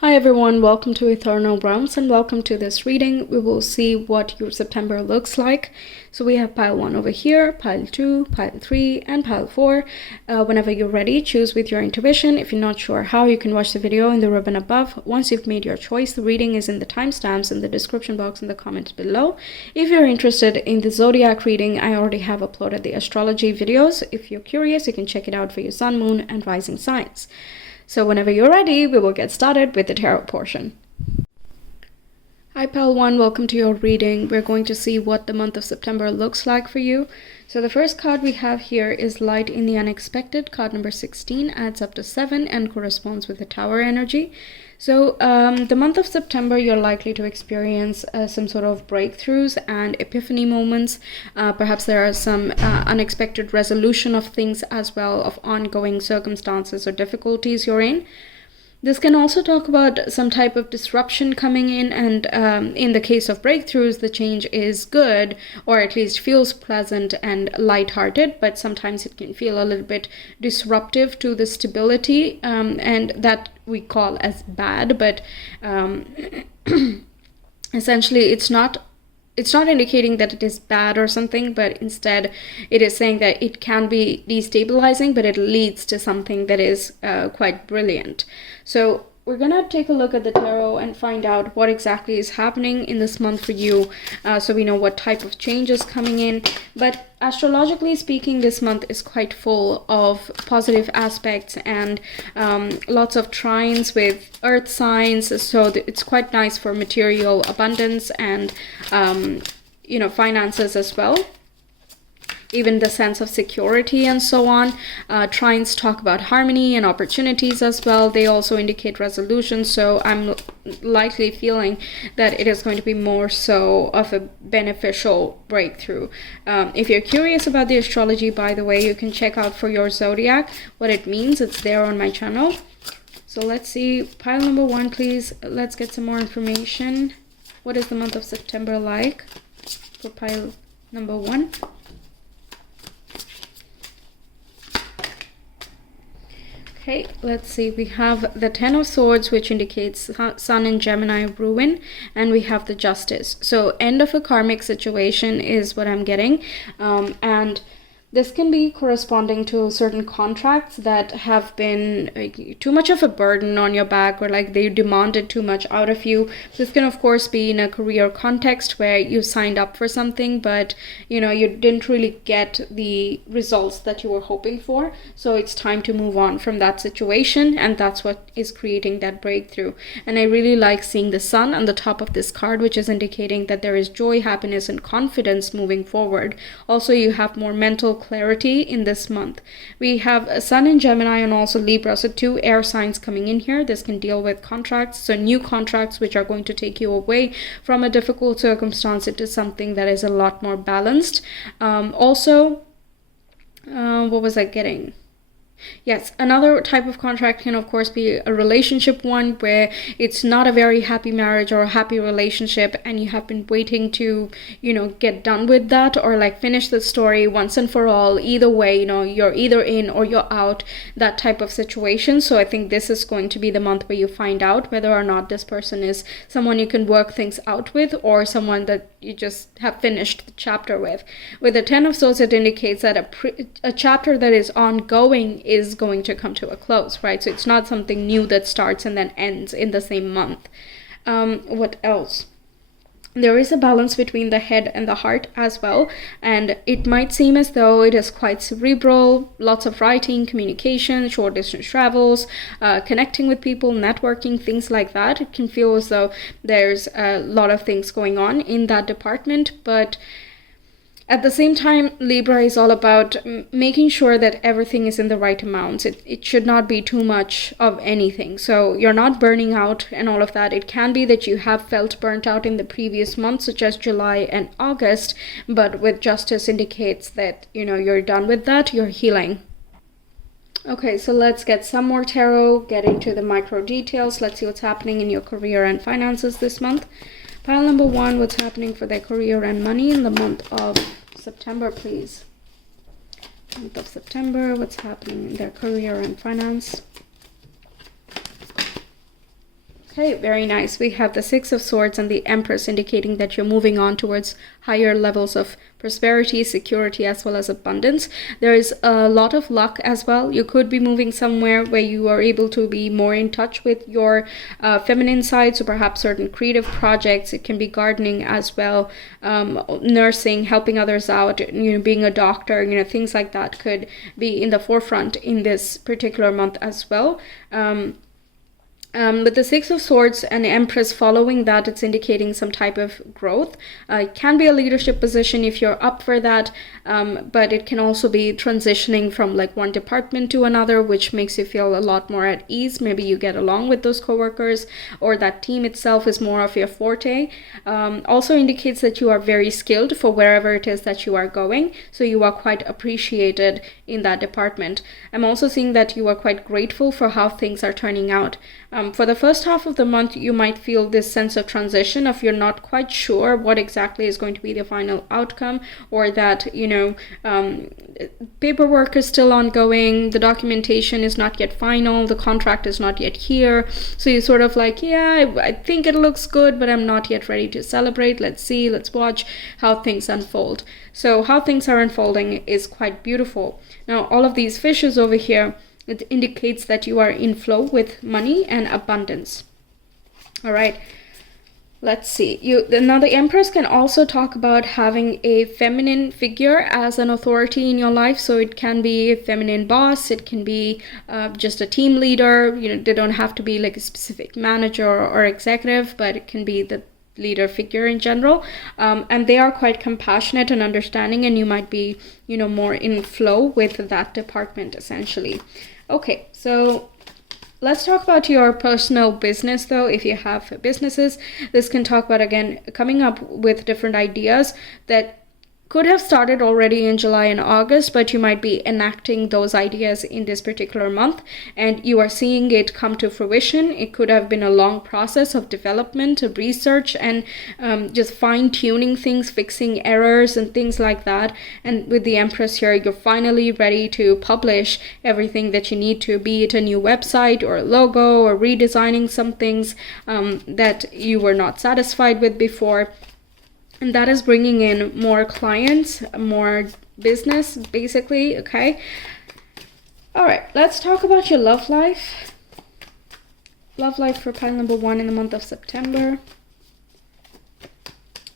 Hi everyone, welcome to Ethernal Realms and welcome to this reading. We will see what your September looks like. So we have pile 1 over here, pile 2, pile 3, and pile 4. Whenever you're ready, choose with your intuition. If you're not sure how, you can watch the video in the ribbon above. Once you've made your choice, the reading is in the timestamps in the description box in the comments below. If you're interested in the zodiac reading, I already have uploaded the astrology videos. If you're curious, you can check it out for your sun, moon, and rising signs. So whenever you're ready, we will get started with the tarot portion. Hi pile 1, welcome to your reading. We're going to see what the month of September looks like for you. So the first card we have here is Light in the Unexpected. Card number 16 adds up to 7 and corresponds with the Tower energy. So the month of September, you're likely to experience some sort of breakthroughs and epiphany moments. Perhaps there are some unexpected resolution of things as well, of ongoing circumstances or difficulties you're in. This can also talk about some type of disruption coming in, and in the case of breakthroughs, the change is good, or at least feels pleasant and lighthearted, but sometimes it can feel a little bit disruptive to the stability, and that we call as bad, but essentially it's not indicating that it is bad or something, but instead it is saying that it can be destabilizing, but it leads to something that is quite brilliant. So we're gonna take a look at the tarot and find out what exactly is happening in this month for you, so we know what type of change is coming in. But astrologically speaking, this month is quite full of positive aspects and lots of trines with earth signs, so it's quite nice for material abundance and finances as well, even the sense of security and so on. Trines talk about harmony and opportunities as well. They also indicate resolution, so I'm likely feeling that it is going to be more so of a beneficial breakthrough. If you're curious about the astrology, by the way, you can check out for your zodiac what it means. It's there on my channel. So let's see, pile number 1, please. Let's get some more information. What is the month of September like for pile number 1? Okay, let's see. We have the 10 of Swords, which indicates Sun in Gemini ruin, and we have the Justice. So end of a karmic situation is what I'm getting, and this can be corresponding to certain contracts that have been too much of a burden on your back, or like they demanded too much out of you. This can of course be in a career context where you signed up for something, but you didn't really get the results that you were hoping for. So it's time to move on from that situation, and that's what is creating that breakthrough. And I really like seeing the Sun on the top of this card, which is indicating that there is joy, happiness, and confidence moving forward. Also, you have more mental clarity in this month. We have a Sun in Gemini and also Libra, so 2 air signs coming in here. This can deal with contracts, so new contracts which are going to take you away from a difficult circumstance into something that is a lot more balanced. What was I getting? Yes, another type of contract can of course be a relationship one, where it's not a very happy marriage or a happy relationship, and you have been waiting to get done with that, or like finish the story once and for all. Either way, you're either in or you're out, that type of situation. So I think this is going to be the month where you find out whether or not this person is someone you can work things out with, or someone that you just have finished the chapter with. With the 10 of Swords, it indicates that a chapter that is ongoing is going to come to a close, right? So it's not something new that starts and then ends in the same month. What else? There is a balance between the head and the heart as well, and it might seem as though it is quite cerebral, lots of writing, communication, short distance travels, connecting with people, networking, things like that. It can feel as though there's a lot of things going on in that department, but at the same time, Libra is all about making sure that everything is in the right amounts. It should not be too much of anything. So you're not burning out and all of that. It can be that you have felt burnt out in the previous months, such as July and August, but with Justice indicates that, you're done with that, you're healing. Okay, so let's get some more tarot, get into the micro details. Let's see what's happening in your career and finances this month. Pile number 1, what's happening for their career and money in the month of September, please. Month of September, what's happening in their career and finance. Okay, very nice. We have the Six of Swords and the Empress, indicating that you're moving on towards higher levels of prosperity, security, as well as abundance. There is a lot of luck as well. You could be moving somewhere where you are able to be more in touch with your feminine side, so perhaps certain creative projects. It can be gardening as well, nursing, helping others out, being a doctor, things like that could be in the forefront in this particular month as well. With the Six of Swords and Empress following that, it's indicating some type of growth. It can be a leadership position if you're up for that, but it can also be transitioning from like one department to another, which makes you feel a lot more at ease. Maybe you get along with those coworkers, or that team itself is more of your forte. Also indicates that you are very skilled for wherever it is that you are going, so you are quite appreciated in that department. I'm also seeing that you are quite grateful for how things are turning out. For the first half of the month, you might feel this sense of transition of you're not quite sure what exactly is going to be the final outcome, or that, paperwork is still ongoing, the documentation is not yet final, the contract is not yet here. So you're sort of like, yeah, I think it looks good, but I'm not yet ready to celebrate. Let's see, let's watch how things unfold. So how things are unfolding is quite beautiful. Now, all of these fishes over here, it indicates that you are in flow with money and abundance. All right, let's see. Now the Empress can also talk about having a feminine figure as an authority in your life. So it can be a feminine boss. It can be just a team leader. They don't have to be like a specific manager or executive, but it can be the leader figure in general, and they are quite compassionate and understanding, and you might be more in flow with that department essentially. Okay, so let's talk about your personal business though. If you have businesses, this can talk about, again, coming up with different ideas that could have started already in July and August, but you might be enacting those ideas in this particular month, and you are seeing it come to fruition. It could have been a long process of development, of research, and just fine-tuning things, fixing errors and things like that. And with the Empress here, you're finally ready to publish everything that you need to, be it a new website or a logo, or redesigning some things that you were not satisfied with before. And that is bringing in more clients, more business, basically, okay? All right, let's talk about your love life. Love life for pile number 1 in the month of September.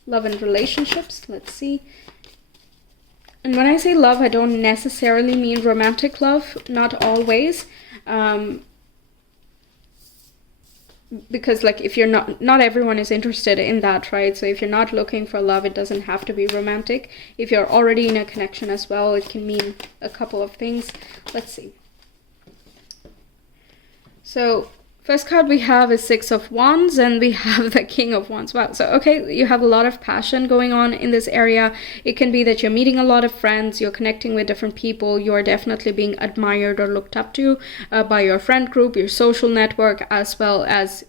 Love and relationships, let's see. And when I say love, I don't necessarily mean romantic love, not always. Because like if you're not everyone is interested in that, right? So if you're not looking for love, it doesn't have to be romantic. If you're already in a connection as well, it can mean a couple of things. Let's see. So first card we have is Six of Wands, and we have the King of Wands. Wow. So, okay, you have a lot of passion going on in this area. It can be that you're meeting a lot of friends, you're connecting with different people, you're definitely being admired or looked up to by your friend group, your social network, as well as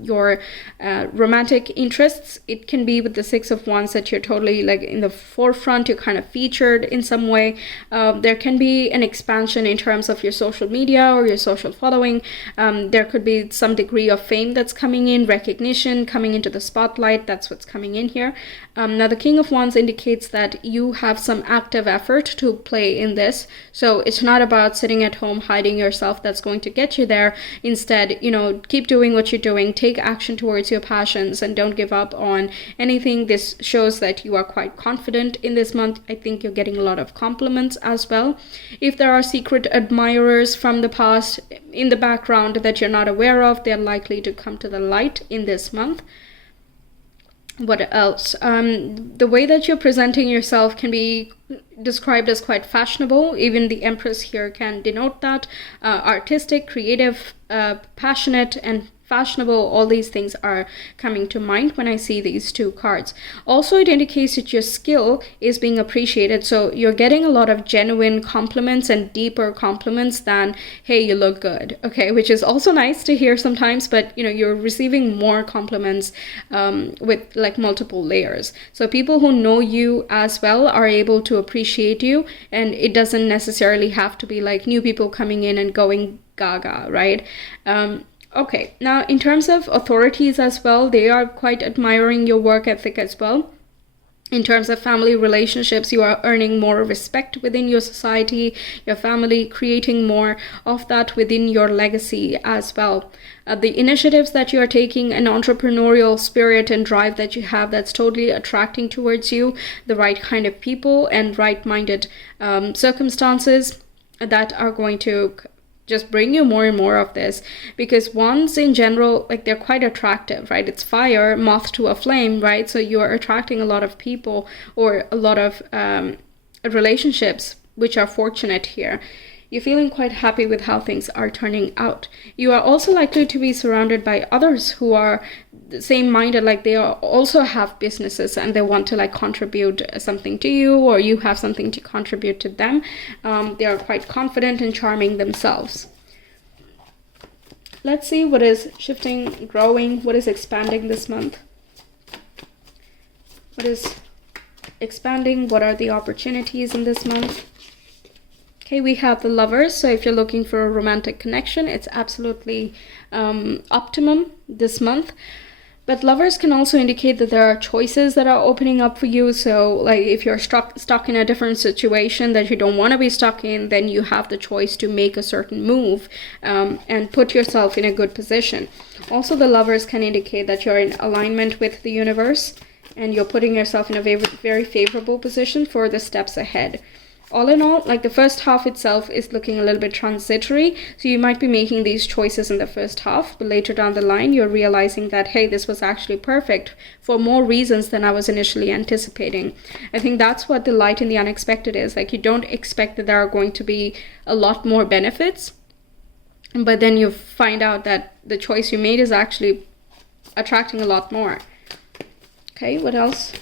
your romantic interests. It can be with the Six of Wands that you're totally like in the forefront, you're kind of featured in some way. There can be an expansion in terms of your social media or your social following. There could be some degree of fame that's coming in, recognition coming into the spotlight. That's what's coming in here. Now the King of Wands indicates that you have some active effort to play in this. So it's not about sitting at home hiding yourself that's going to get you there. Instead, keep doing what you're doing, take action towards your passions, and don't give up on anything. This shows that you are quite confident in this month. I think you're getting a lot of compliments as well. If there are secret admirers from the past in the background that you're not aware of, they're likely to come to the light in this month. What else? The way that you're presenting yourself can be described as quite fashionable. Even the Empress here can denote that. Artistic, creative, passionate, and fashionable, all these things are coming to mind when I see these two cards. Also, it indicates that your skill is being appreciated. So you're getting a lot of genuine compliments and deeper compliments than, hey, you look good, okay, which is also nice to hear sometimes, but you're receiving more compliments with like multiple layers. So people who know you as well are able to appreciate you, and it doesn't necessarily have to be like new people coming in and going gaga, right? Okay, now in terms of authorities as well, they are quite admiring your work ethic as well. In terms of family relationships, you are earning more respect within your society, your family, creating more of that within your legacy as well. The initiatives that you are taking, an entrepreneurial spirit and drive that you have, that's totally attracting towards you the right kind of people and right-minded circumstances that are going to just bring you more and more of this, because wands in general, like, they're quite attractive, right? It's fire, moth to a flame, right? So you're attracting a lot of people or a lot of relationships which are fortunate here. You're feeling quite happy with how things are turning out. You are also likely to be surrounded by others who are the same minded, like they are also have businesses and they want to like contribute something to you, or you have something to contribute to them. They are quite confident and charming themselves. Let's see what is shifting, growing, what is expanding this month. What is expanding? What are the opportunities in this month? Okay, we have the Lovers. So if you're looking for a romantic connection, it's absolutely optimum this month. But Lovers can also indicate that there are choices that are opening up for you. So like if you're stuck in a different situation that you don't want to be stuck in, then you have the choice to make a certain move and put yourself in a good position. Also, the Lovers can indicate that you're in alignment with the universe and you're putting yourself in a very favorable position for the steps ahead. All in all, like the first half itself is looking a little bit transitory, so you might be making these choices in the first half, but later down the line you're realizing that, hey, this was actually perfect for more reasons than I was initially anticipating. I think that's what the light in the unexpected is. Like, you don't expect that there are going to be a lot more benefits, but then you find out that the choice you made is actually attracting a lot more. Okay, what else?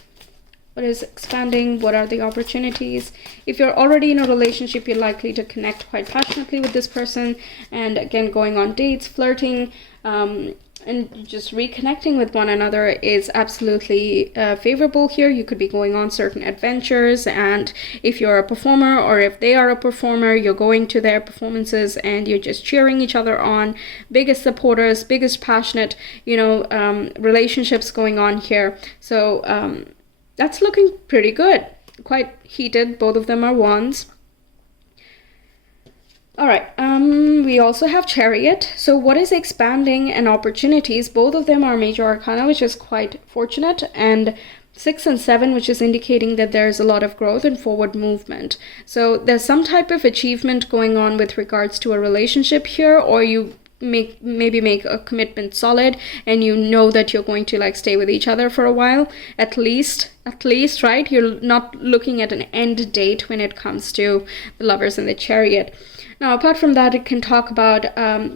What is expanding? What are the opportunities? If you're already in a relationship, you're likely to connect quite passionately with this person, and again, going on dates, flirting, and just reconnecting with one another is absolutely favorable here. You could be going on certain adventures, and if you're a performer or if they are a performer, you're going to their performances and you're just cheering each other on. Biggest supporters, biggest passionate, relationships going on here. So that's looking pretty good. Quite heated. Both of them are wands. All right. We also have Chariot. So what is expanding and opportunities? Both of them are major arcana, which is quite fortunate. And 6 and 7, which is indicating that there's a lot of growth and forward movement. So there's some type of achievement going on with regards to a relationship here, or you maybe make a commitment solid and you know that you're going to like stay with each other for a while, at least, right? You're not looking at an end date when it comes to the Lovers and the Chariot. Now, apart from that, it can talk about,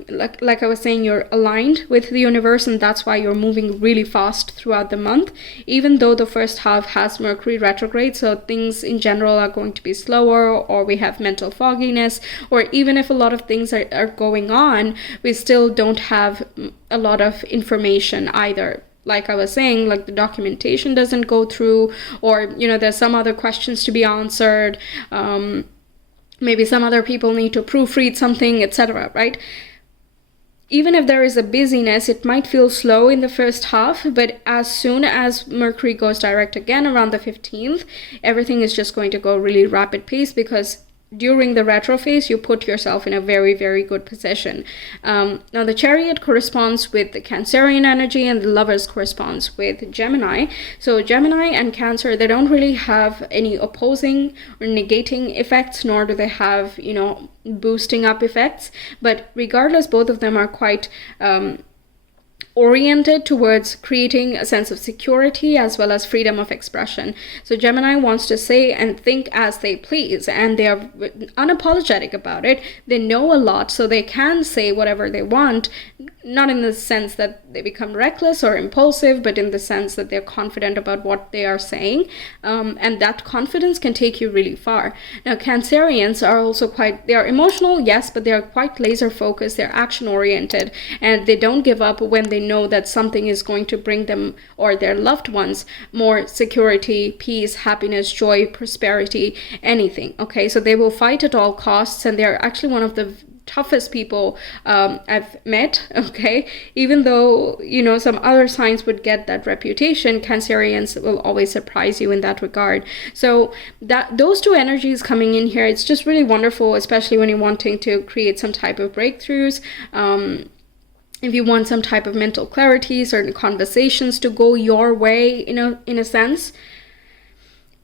like I was saying, you're aligned with the universe, and that's why you're moving really fast throughout the month, even though the first half has Mercury retrograde, so things in general are going to be slower, or we have mental fogginess, or even if a lot of things are going on, we still don't have a lot of information either. Like I was saying, like the documentation doesn't go through, or, there's some other questions to be answered, maybe some other people need to proofread something, etc., right? Even if there is a busyness, it might feel slow in the first half, but as soon as Mercury goes direct again around the 15th, everything is just going to go really rapid pace, because during the retro phase, you put yourself in a very, very good position. Now, the Chariot corresponds with the Cancerian energy, and the Lovers corresponds with Gemini. So Gemini and Cancer, they don't really have any opposing or negating effects, nor do they have, boosting up effects. But regardless, both of them are quite oriented towards creating a sense of security as well as freedom of expression. So Gemini wants to say and think as they please, and they are unapologetic about it. They know a lot, so they can say whatever they want, not in the sense that they become reckless or impulsive, but in the sense that they're confident about what they are saying, and that confidence can take you really far. Now, Cancerians are also they are emotional, yes, but they are quite laser focused, they're action oriented, and they don't give up when they know that something is going to bring them or their loved ones more security, peace, happiness, joy, prosperity, anything. Okay, so they will fight at all costs, and they're actually one of the toughest people I've met, okay? Even though, you know, some other signs would get that reputation, Cancerians will always surprise you in that regard. So that those two energies coming in here, it's just really wonderful, especially when you're wanting to create some type of breakthroughs. If you want some type of mental clarity, certain conversations to go your way, in a sense.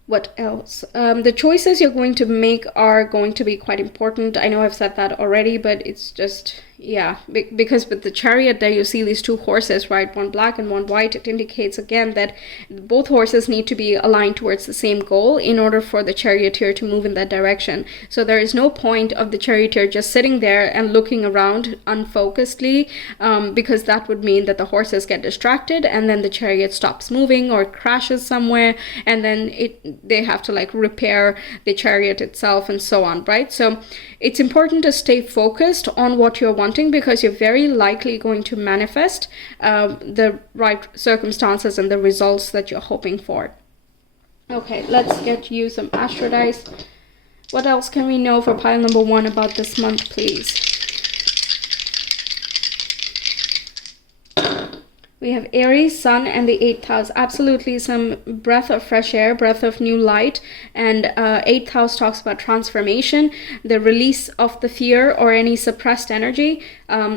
What else? The choices you're going to make are going to be quite important. I know I've said that already, but it's just, yeah, because with the Chariot there you see these two horses, right? One black and one white. It indicates again that both horses need to be aligned towards the same goal in order for the charioteer to move in that direction. So there is no point of the charioteer just sitting there and looking around unfocusedly, because that would mean that the horses get distracted and then the chariot stops moving or crashes somewhere, and then they have to like repair the chariot itself and so on, right? So it's important to stay focused on what you're wanting, because you're very likely going to manifest the right circumstances and the results that you're hoping for. Okay, let's get you some astro dice. What else can we know for pile number 1 about this month, please? We have Aries, Sun, and the 8th house. Absolutely some breath of fresh air, breath of new light. And 8th house talks about transformation, the release of the fear or any suppressed energy.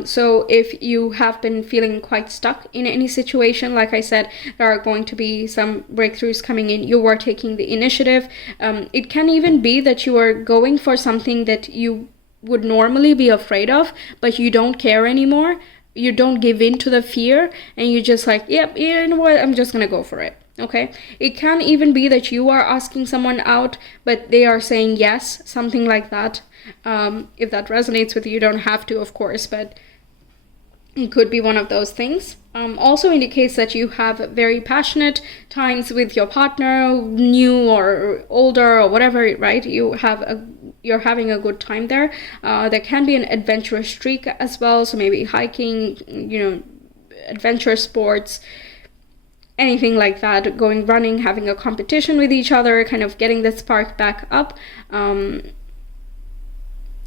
So if you have been feeling quite stuck in any situation, like I said, there are going to be some breakthroughs coming in. You are taking the initiative. It can even be that you are going for something that you would normally be afraid of, but you don't care anymore. You don't give in to the fear, and you just like, yep, you know what, I'm just gonna go for it. Okay, it can even be that you are asking someone out, but they are saying yes, something like that. If that resonates with you, you don't have to, of course, but it could be one of those things. Also indicates that you have very passionate times with your partner, new or older or whatever, right? You're having a good time there. There can be an adventurous streak as well, so maybe hiking, adventure sports, anything like that, going running, having a competition with each other, kind of getting the spark back up.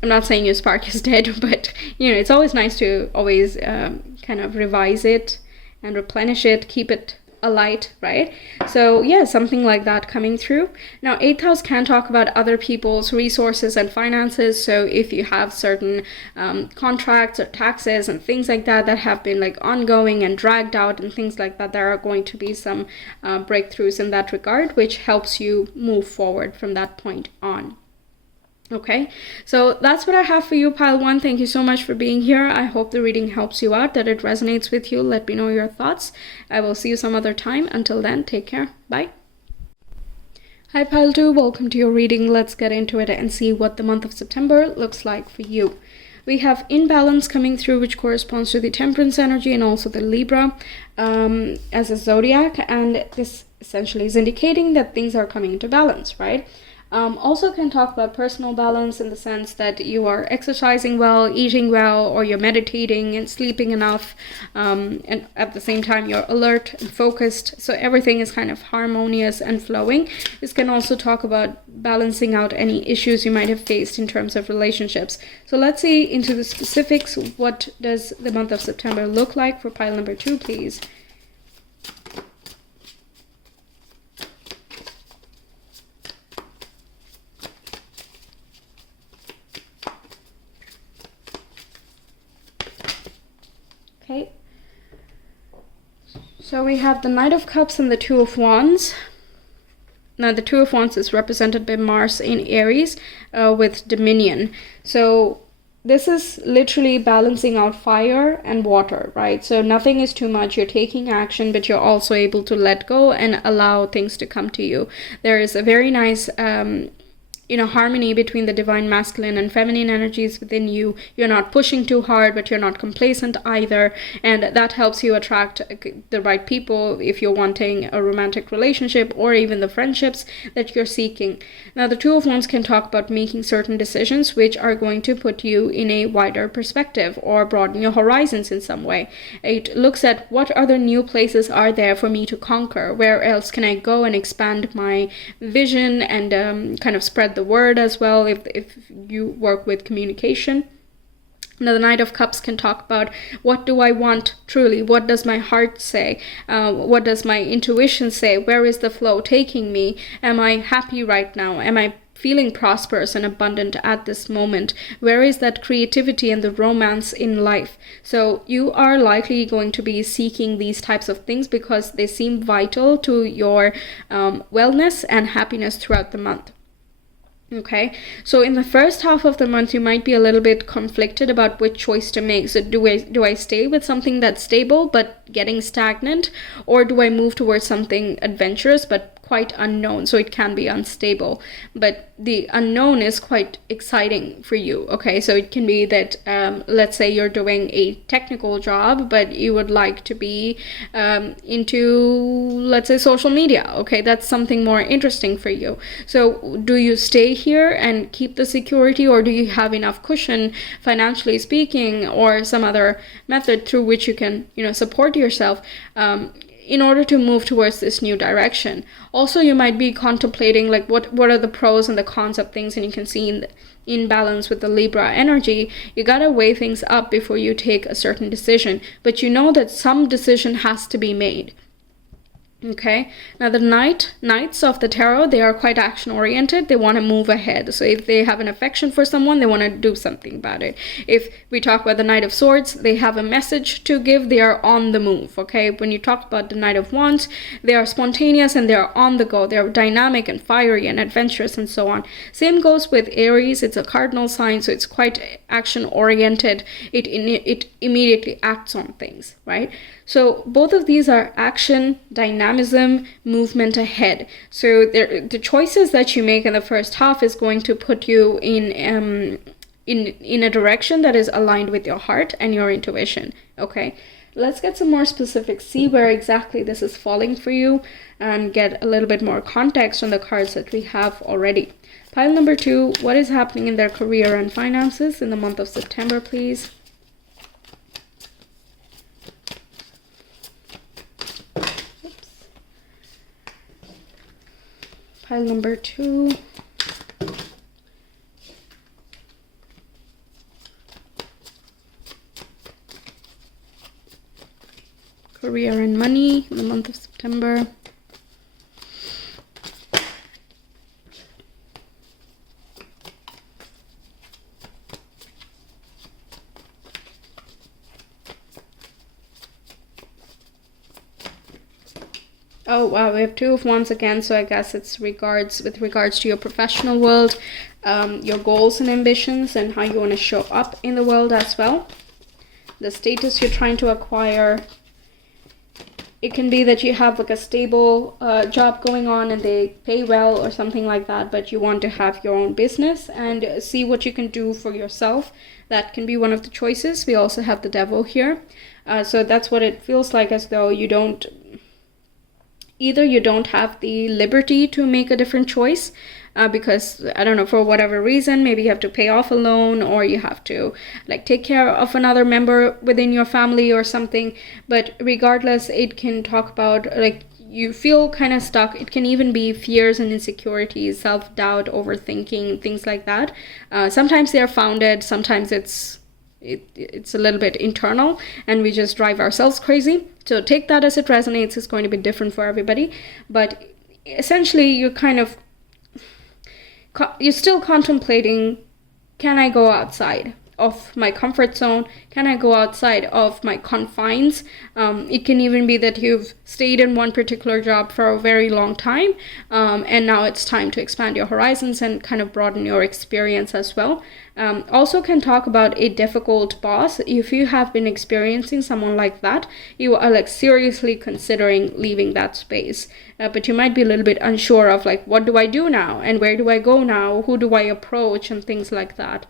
I'm not saying your spark is dead, but it's always nice to always kind of revise it and replenish it, keep it alight, right? So yeah, something like that coming through. Now 8th house can talk about other people's resources and finances. So if you have certain contracts or taxes and things like that have been like ongoing and dragged out and things like that, there are going to be some breakthroughs in that regard, which helps you move forward from that point on. Okay, so that's what I have for you, pile 1. Thank you so much for being here. I hope the reading helps you out, that it resonates with you. Let me know your thoughts. I will see you some other time. Until then, take care. Bye. Hi, pile 2. Welcome to your reading. Let's get into it and see what the month of September looks like for you. We have imbalance coming through, which corresponds to the Temperance energy and also the Libra as a zodiac. And this essentially is indicating that things are coming into balance, right? Also can talk about personal balance in the sense that you are exercising well, eating well, or you're meditating and sleeping enough, and at the same time you're alert and focused, so everything is kind of harmonious and flowing. This can also talk about balancing out any issues you might have faced in terms of relationships. So let's see into the specifics. What does the month of September look like for pile number 2, please? Okay, so we have the Knight of Cups and the Two of Wands. Now the Two of Wands is represented by Mars in Aries with Dominion. So this is literally balancing out fire and water, right? So nothing is too much. You're taking action, but you're also able to let go and allow things to come to you. There is a very nice harmony between the divine masculine and feminine energies within you. You're not pushing too hard, but you're not complacent either, and that helps you attract the right people if you're wanting a romantic relationship or even the friendships that you're seeking. Now the Two of Wands can talk about making certain decisions which are going to put you in a wider perspective or broaden your horizons in some way. It looks at what other new places are there for me to conquer, where else can I go and expand my vision and kind of spread the word as well if you work with communication. Now, the Knight of Cups can talk about, what do I want truly? What does my heart say? What does my intuition say? Where is the flow taking me? Am I happy right now? Am I feeling prosperous and abundant at this moment? Where is that creativity and the romance in life? So you are likely going to be seeking these types of things because they seem vital to your wellness and happiness throughout the month. Okay, so in the first half of the month, you might be a little bit conflicted about which choice to make. So do I stay with something that's stable but getting stagnant, or do I move towards something adventurous but quite unknown? So it can be unstable, but the unknown is quite exciting for you. Okay, so it can be that let's say you're doing a technical job, but you would like to be into, let's say, social media. Okay, that's something more interesting for you. So do you stay here and keep the security, or do you have enough cushion, financially speaking, or some other method through which you can, support yourself in order to move towards this new direction? Also, you might be contemplating like what are the pros and the cons of things, and you can see in balance with the Libra energy, you gotta weigh things up before you take a certain decision, but you know that some decision has to be made. Okay, now the knights of the tarot, they are quite action oriented. They want to move ahead. So if they have an affection for someone, they want to do something about it. If we talk about the Knight of Swords, they have a message to give. They are on the move. Okay, when you talk about the Knight of Wands, they are spontaneous and they are on the go. They're dynamic and fiery and adventurous and so on. Same goes with Aries. It's a cardinal sign, so it's quite action oriented. It immediately acts on things, right? So both of these are action, dynamism, movement ahead. So the choices that you make in the first half is going to put you in a direction that is aligned with your heart and your intuition. Okay, let's get some more specifics, see where exactly this is falling for you, and get a little bit more context on the cards that we have already. Pile number 2, what is happening in their career and finances in the month of September, please? Pile number 2. Career and money in the month of September. Oh wow, we have 2 of Wands again, so I guess it's with regards to your professional world, your goals and ambitions, and how you want to show up in the world as well. The status you're trying to acquire. It can be that you have like a stable job going on and they pay well or something like that, but you want to have your own business and see what you can do for yourself. That can be one of the choices. We also have the Devil here. So that's what it feels like, as though you don't have the liberty to make a different choice because, I don't know, for whatever reason, maybe you have to pay off a loan, or you have to like take care of another member within your family or something. But regardless, it can talk about like you feel kind of stuck. It can even be fears and insecurities, self-doubt, overthinking, things like that. Sometimes they are founded, sometimes it's a little bit internal and we just drive ourselves crazy. So take that as it resonates. It's going to be different for everybody, but essentially you're still contemplating, can I go outside of my comfort zone? Can I go outside of my confines? It can even be that you've stayed in one particular job for a very long time, and now it's time to expand your horizons and kind of broaden your experience as well. Also can talk about a difficult boss. If you have been experiencing someone like that, you are like seriously considering leaving that space, but you might be a little bit unsure of like, what do I do now, and where do I go now, who do I approach, and things like that.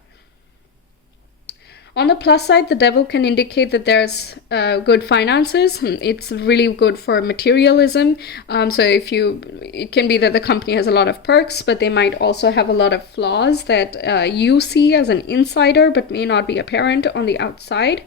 On the plus side, the Devil can indicate that there's good finances. It's really good for materialism. So it can be that the company has a lot of perks, but they might also have a lot of flaws that you see as an insider, but may not be apparent on the outside.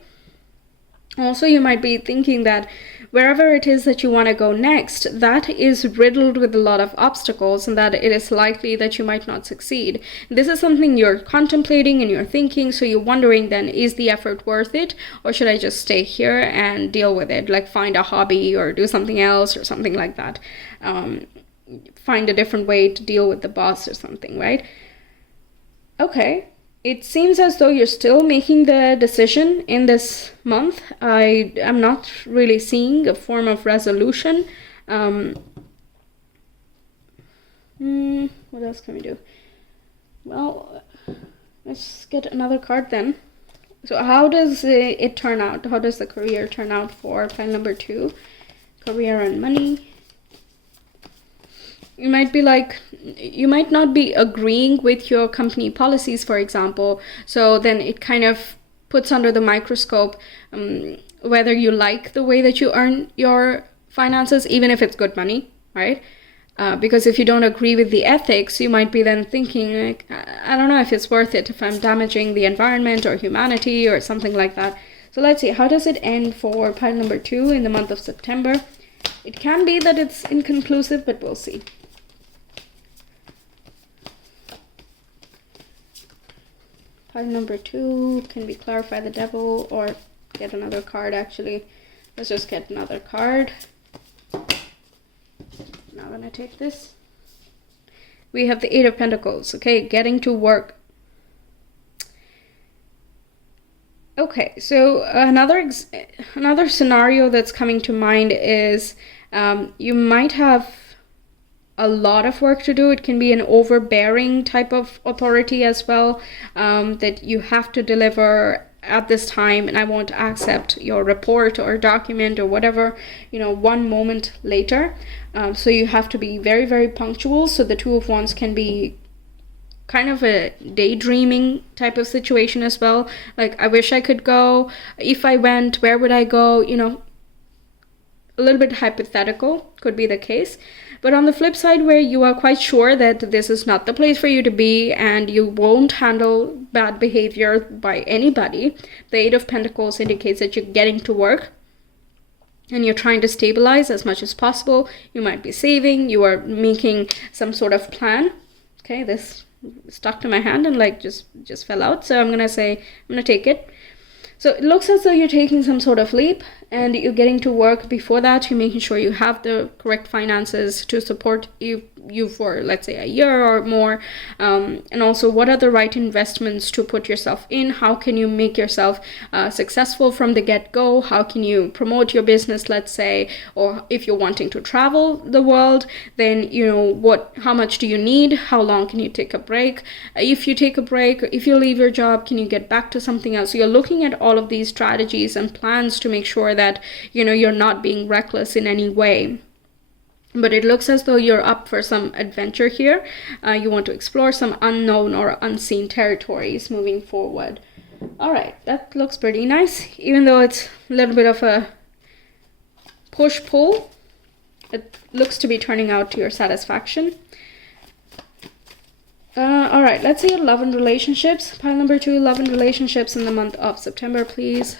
Also, you might be thinking that wherever it is that you want to go next, that is riddled with a lot of obstacles, and that it is likely that you might not succeed. This is something you're contemplating and you're thinking, so you're wondering then, is the effort worth it, or should I just stay here and deal with it, like find a hobby or do something else or something like that, find a different way to deal with the boss or something, right? Okay. It seems as though you're still making the decision in this month. I am not really seeing a form of resolution. What else can we do? Well, let's get another card then. So how does it turn out? How does the career turn out for pile number 2? Career and money. You might not be agreeing with your company policies, for example. So then it kind of puts under the microscope whether you like the way that you earn your finances, even if it's good money, right? Because if you don't agree with the ethics, you might be then thinking, like, I don't know if it's worth it, if I'm damaging the environment or humanity or something like that. So let's see, how does it end for pile number 2 in the month of September? It can be that it's inconclusive, but we'll see. Pile number 2, can we clarify the devil or get another card actually? Let's just get another card. Now I'm gonna take this. We have the 8 of Pentacles, okay, getting to work. Okay, so another scenario that's coming to mind is you might have a lot of work to do. It can be an overbearing type of authority as well, that you have to deliver at this time, and I won't accept your report or document or whatever, one moment later. So you have to be very, very punctual. So the 2 of Wands can be kind of a daydreaming type of situation as well. Like, I wish I could go. If I went, where would I go? A little bit hypothetical could be the case. But on the flip side, where you are quite sure that this is not the place for you to be and you won't handle bad behavior by anybody, the 8 of Pentacles indicates that you're getting to work and you're trying to stabilize as much as possible. You might be saving, you are making some sort of plan. Okay, this stuck to my hand and just fell out. So I'm going to take it. So it looks as though you're taking some sort of leap and you're getting to work. Before that, you're making sure you have the correct finances to support you for, let's say, a year or more. And also, what are the right investments to put yourself in? How can you make yourself successful from the get-go? How can you promote your business, let's say? Or if you're wanting to travel the world, then, how much do you need? How long can you take a break? If you take a break, if you leave your job, can you get back to something else? So you're looking at all of these strategies and plans to make sure that, you're not being reckless in any way. But it looks as though you're up for some adventure here. You want to explore some unknown or unseen territories moving forward. All right, that looks pretty nice. Even though it's a little bit of a push-pull, it looks to be turning out to your satisfaction. All right, let's see love and relationships. Pile number 2, love and relationships in the month of September, please.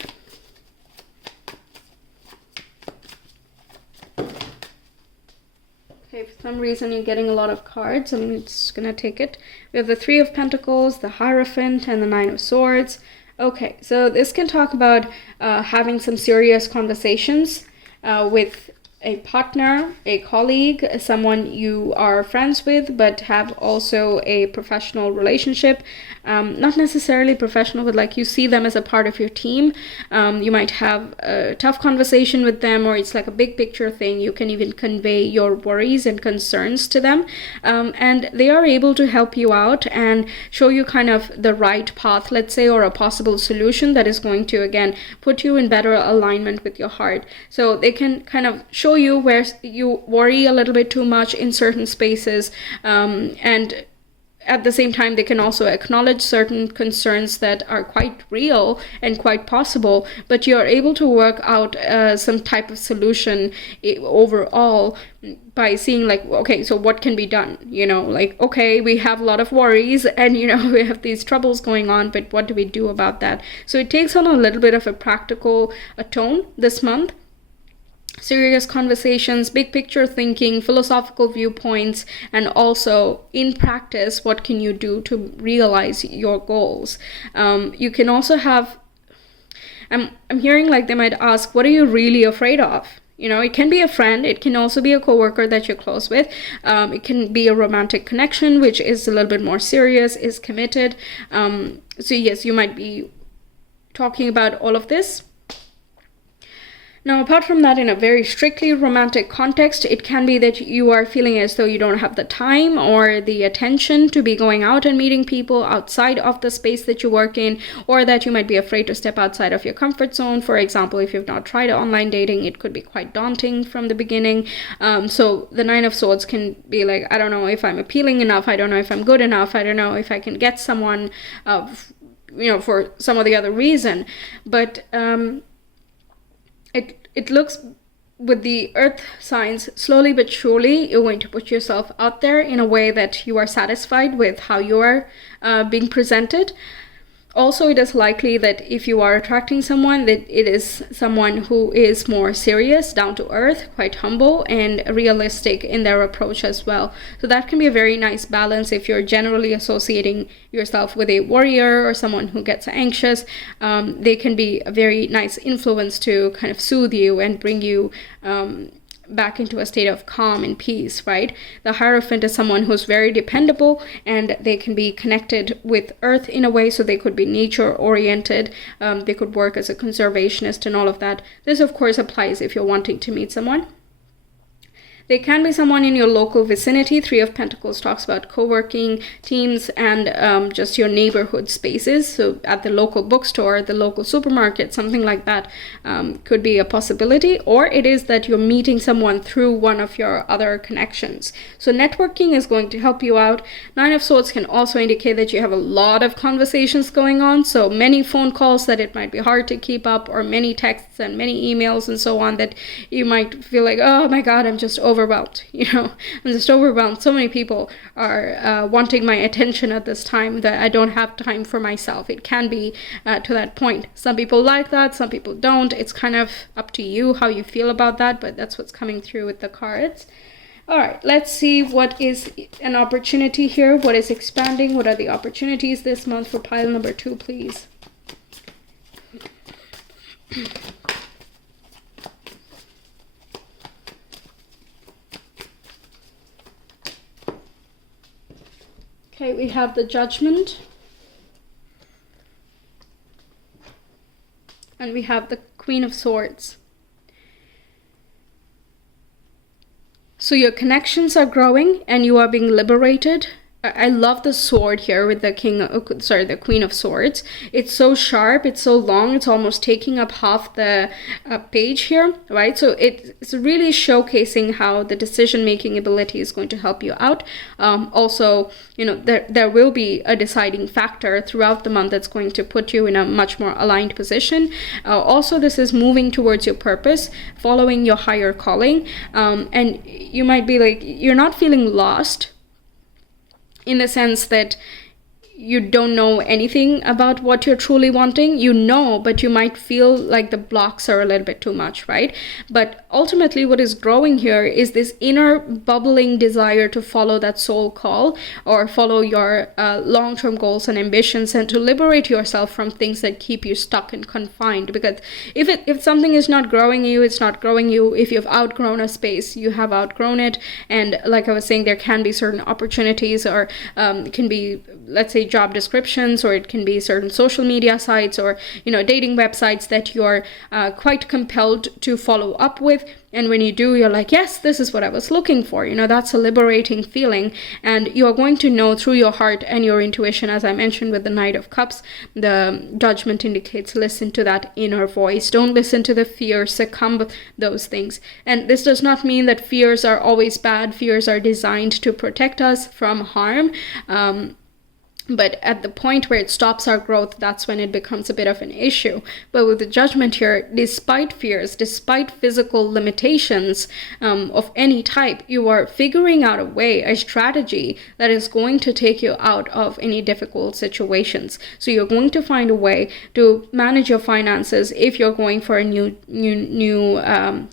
Okay, for some reason you're getting a lot of cards. I'm just going to take it. We have the 3 of Pentacles, the Hierophant, and the 9 of Swords. Okay, so this can talk about having some serious conversations with a partner, a colleague, someone you are friends with, but have also a professional relationship. Not necessarily professional, but like you see them as a part of your team. You might have a tough conversation with them, or it's like a big picture thing. You can even convey your worries and concerns to them. And they are able to help you out and show you kind of the right path, let's say, or a possible solution that is going to, again, put you in better alignment with your heart. So they can kind of show you where you worry a little bit too much in certain spaces, and at the same time they can also acknowledge certain concerns that are quite real and quite possible, but you're able to work out some type of solution overall by seeing like, okay, so what can be done, okay, we have a lot of worries and we have these troubles going on, but what do we do about that? So it takes on a little bit of a practical tone this month. serious conversations, big picture thinking, philosophical viewpoints, and also in practice, what can you do to realize your goals? You can also have, I'm hearing like they might ask, what are you really afraid of? You know, it can be a friend, it can also be a coworker that you're close with. It can be a romantic connection, which is a little bit more serious, is committed. So yes, you might be talking about all of this. Now, apart from that, in a very strictly romantic context, it can be that you are feeling as though you don't have the time or the attention to be going out and meeting people outside of the space that you work in, or that you might be afraid to step outside of your comfort zone. For example, if you've not tried online dating, it could be quite daunting from the beginning. So the Nine of Swords can be like, I don't know if I'm appealing enough, I don't know if I'm good enough, I don't know if I can get someone, for some or the other reason. But it looks, with the earth signs, slowly but surely you're going to put yourself out there in a way that you are satisfied with how you are being presented. Also, it is likely that if you are attracting someone, that it is someone who is more serious, down to earth, quite humble, and realistic in their approach as well. So that can be a very nice balance if you're generally associating yourself with a warrior or someone who gets anxious. They can be a very nice influence to kind of soothe you and bring you back into a state of calm and peace, right? The Hierophant is someone who's very dependable, and they can be connected with earth in a way, so they could be nature oriented. They could work as a conservationist and all of that. This of course applies if you're wanting to meet someone. They can be someone in your local vicinity. Three of Pentacles talks about co-working teams and just your neighborhood spaces. So at the local bookstore, the local supermarket, something like that could be a possibility. Or it is that you're meeting someone through one of your other connections. So networking is going to help you out. Nine of Swords can also indicate that you have a lot of conversations going on. So many phone calls that it might be hard to keep up, or many texts and many emails and so on, that you might feel like, oh my God, I'm just overwhelmed. I'm just overwhelmed. So many people are wanting my attention at this time that I don't have time for myself. It can be to that point. Some people like that, some people don't. It's kind of up to you how you feel about that, but that's what's coming through with the cards. All right, let's see what is an opportunity here. What is expanding? What are the opportunities this month for pile number 2, please? Okay, we have the Judgment. And we have the Queen of Swords. So your connections are growing and you are being liberated. I love the sword here with the the Queen of Swords. It's so sharp, it's so long, it's almost taking up half the page here, right? So it's really showcasing how the decision-making ability is going to help you out. Also, there will be a deciding factor throughout the month that's going to put you in a much more aligned position. Also, this is moving towards your purpose, following your higher calling, and you might be like, you're not feeling lost, in the sense that you don't know anything about what you're truly wanting. You know, but you might feel like the blocks are a little bit too much, right? But ultimately what is growing here is this inner bubbling desire to follow that soul call, or follow your long-term goals and ambitions, and to liberate yourself from things that keep you stuck and confined. Because if something is not growing you, it's not growing you. If you've outgrown a space, you have outgrown it. And like I was saying, there can be certain opportunities, or it can be, let's say, job descriptions, or it can be certain social media sites, or dating websites that you're quite compelled to follow up with. And when you do, you're like, yes, this is what I was looking for. That's a liberating feeling. And you're going to know through your heart and your intuition, as I mentioned with the Knight of Cups. The Judgment indicates listen to that inner voice. Don't listen to the fear, succumb those things. And this does not mean that fears are always bad. Fears are designed to protect us from harm. But at the point where it stops our growth, that's when it becomes a bit of an issue. But with the Judgment here, despite fears, despite physical limitations of any type, you are figuring out a way, a strategy that is going to take you out of any difficult situations. So you're going to find a way to manage your finances if you're going for a new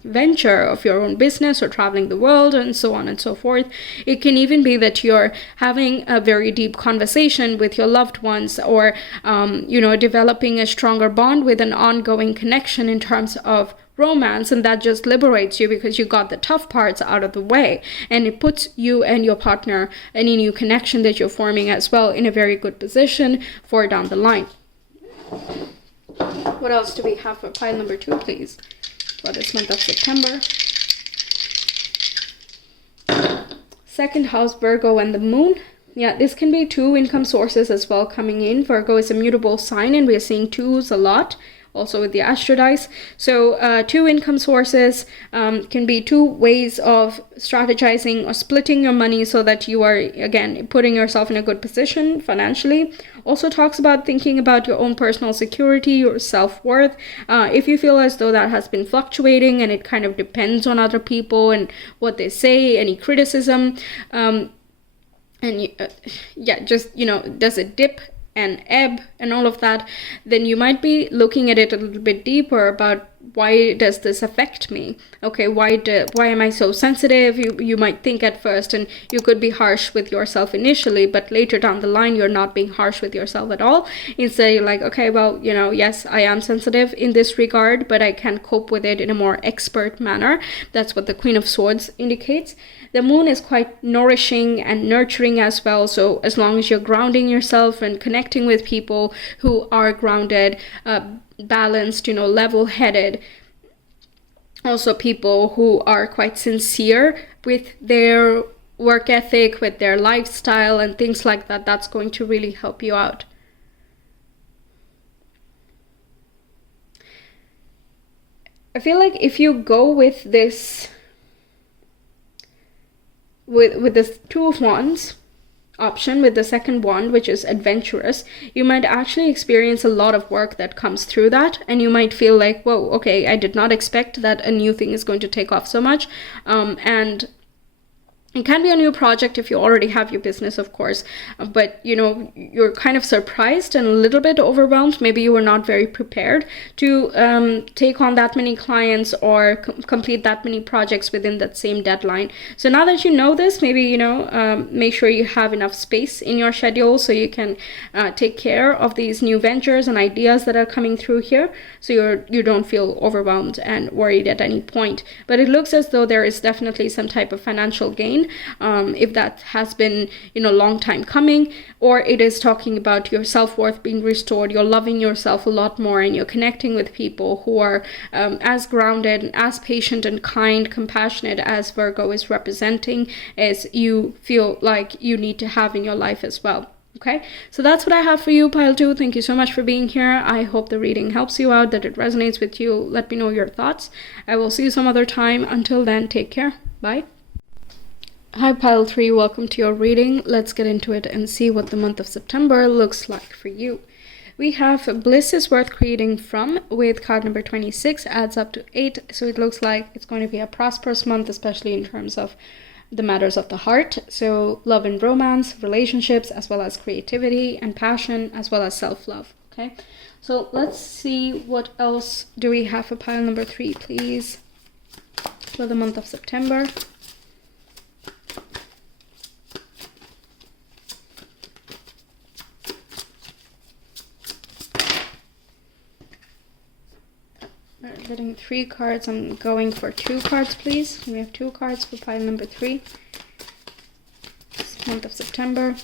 venture of your own business or traveling the world and so on and so forth. It can even be that you're having a very deep conversation with your loved ones, or developing a stronger bond with an ongoing connection in terms of romance, and that just liberates you because you got the tough parts out of the way, and it puts you and your partner, any new connection that you're forming as well, in a very good position for down the line. What else do we have for pile number 2, please, for this month of September? Second house, Virgo and the moon. Yeah, this can be 2 income sources as well coming in. Virgo is a mutable sign, and we are seeing 2s a lot, also with the Astro dice. So 2 income sources can be 2 ways of strategizing or splitting your money so that you are, again, putting yourself in a good position financially. Also talks about thinking about your own personal security, your self-worth. If you feel as though that has been fluctuating and it kind of depends on other people and what they say, any criticism, and does it dip and ebb and all of that, then you might be looking at it a little bit deeper about, why does this affect me? Okay, why am I so sensitive? You might think at first, and you could be harsh with yourself initially, but later down the line, you're not being harsh with yourself at all. Instead, you're like, okay, well, yes, I am sensitive in this regard, but I can cope with it in a more expert manner. That's what the Queen of Swords indicates. The moon is quite nourishing and nurturing as well. So as long as you're grounding yourself and connecting with people who are grounded, balanced, level-headed, also people who are quite sincere with their work ethic, with their lifestyle and things like that, that's going to really help you out. I feel like if you go with this, with this 2 of Wands option, with the second wand, which is adventurous, you might actually experience a lot of work that comes through that, and you might feel like, whoa, okay, I did not expect that a new thing is going to take off so much, and it can be a new project if you already have your business, of course, but you're kind of surprised and a little bit overwhelmed. Maybe you were not very prepared to take on that many clients or complete that many projects within that same deadline. So now that you know this, maybe make sure you have enough space in your schedule so you can take care of these new ventures and ideas that are coming through here, so you don't feel overwhelmed and worried at any point. But it looks as though there is definitely some type of financial gain, if that has been long time coming, or it is talking about your self-worth being restored, you're loving yourself a lot more, and you're connecting with people who are as grounded and as patient and kind, compassionate as Virgo is representing, as you feel like you need to have in your life as well. Okay, so that's what I have for you, pile 2. Thank you so much for being here. I hope the reading helps you out, that it resonates with you. Let me know your thoughts. I will see you some other time. Until then, take care. Bye. Hi pile 3, welcome to your reading. Let's get into it and see what the month of September looks like for you. We have Bliss is Worth Creating From, with card number 26, adds up to 8. So it looks like it's going to be a prosperous month, especially in terms of the matters of the heart. So love and romance, relationships, as well as creativity and passion, as well as self-love. Okay, so let's see what else do we have for pile number 3, please, for the month of September. We're getting 3 cards. I'm going for 2 cards, please. We have 2 cards for pile number 3. This month of September.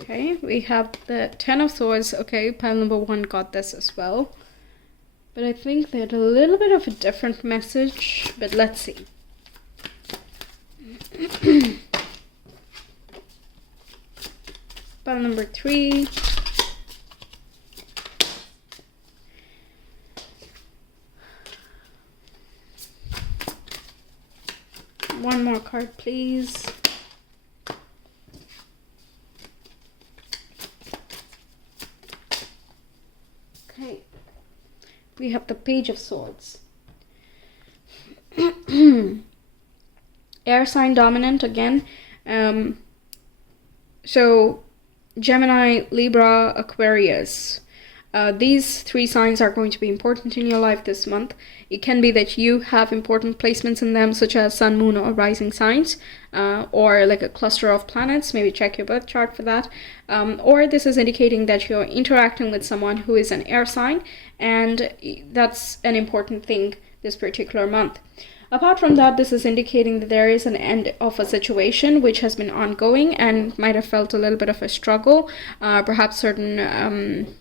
Okay, we have the 10 of Swords. Okay, pile number 1 got this as well. But I think they had a little bit of a different message, but let's see. Pile number 3. One more card, please. Okay. We have the Page of Swords. Air sign dominant again. So Gemini, Libra, Aquarius. These three signs are going to be important in your life this month. It can be that you have important placements in them, such as sun, moon, or rising signs, or like a cluster of planets. Maybe check your birth chart for that. Or this is indicating that you're interacting with someone who is an air sign, and that's an important thing this particular month. Apart from that, this is indicating that there is an end of a situation which has been ongoing and might have felt a little bit of a struggle. Perhaps certain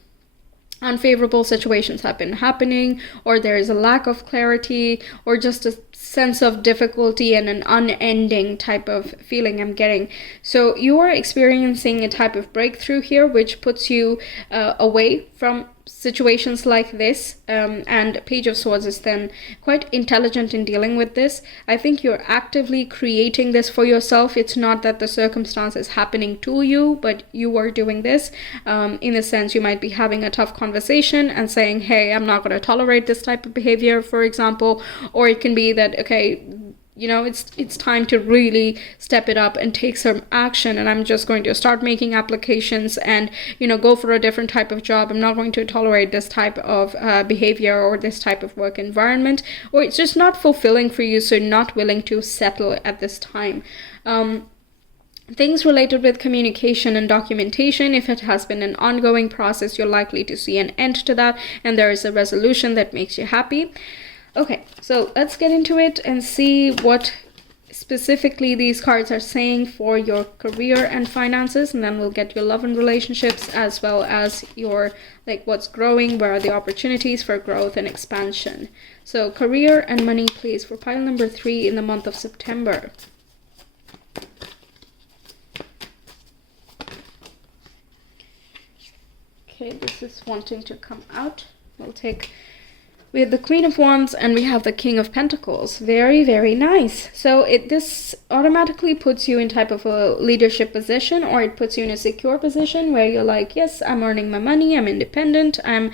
unfavorable situations have been happening, or there is a lack of clarity, or just a sense of difficulty and an unending type of feeling I'm getting. So you are experiencing a type of breakthrough here, which puts you away from situations like this, and Page of Swords is then quite intelligent in dealing with this. I think you're actively creating this for yourself. It's not that the circumstance is happening to you, but you are doing this. In a sense, you might be having a tough conversation and saying, hey, I'm not going to tolerate this type of behavior, for example. Or it can be that, okay, you know, it's time to really step it up and take some action, and I'm just going to start making applications and, you know, go for a different type of job. I'm not going to tolerate this type of behavior or this type of work environment, or it's just not fulfilling for you, so not willing to settle at this time. Things related with communication and documentation, if it has been an ongoing process, you're likely to see an end to that, and there is a resolution that makes you happy. Okay, so let's get into it and see what specifically these cards are saying for your career and finances, and then we'll get your love and relationships, as well as your, like, what's growing, where are the opportunities for growth and expansion. So career and money, please, for pile number 3 in the month of September. Okay, this is wanting to come out. We'll take... We have the Queen of Wands and we have the King of Pentacles. Very, very nice. So this automatically puts you in type of a leadership position, or it puts you in a secure position where you're like, yes, I'm earning my money, I'm independent, I'm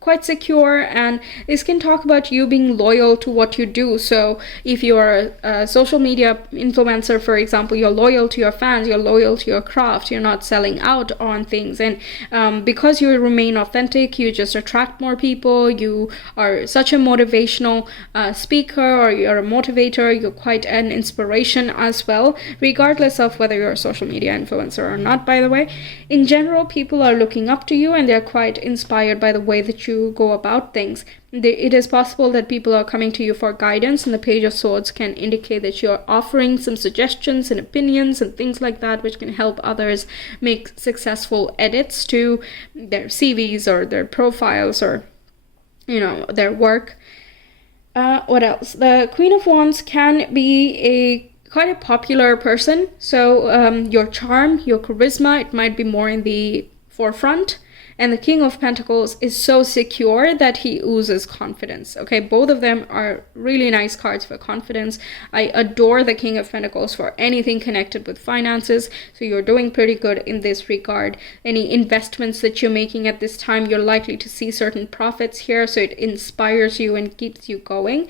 quite secure, and this can talk about you being loyal to what you do. So if you're a social media influencer, for example, you're loyal to your fans, you're loyal to your craft, you're not selling out on things, and because you remain authentic, you just attract more people. You are such a motivational speaker, or you're a motivator, you're quite an inspiration as well, regardless of whether you're a social media influencer or not, by the way. In general, people are looking up to you and they're quite inspired by the way that you go about things. It is possible that people are coming to you for guidance, and the Page of Swords can indicate that you're offering some suggestions and opinions and things like that, which can help others make successful edits to their CVs or their profiles, or, you know, their work. What else? The Queen of Wands can be quite a popular person, so your charm, your charisma, it might be more in the forefront. And the King of Pentacles is so secure that he oozes confidence. Okay, both of them are really nice cards for confidence. I adore the King of Pentacles for anything connected with finances. So you're doing pretty good in this regard. Any investments that you're making at this time, you're likely to see certain profits here. So it inspires you and keeps you going.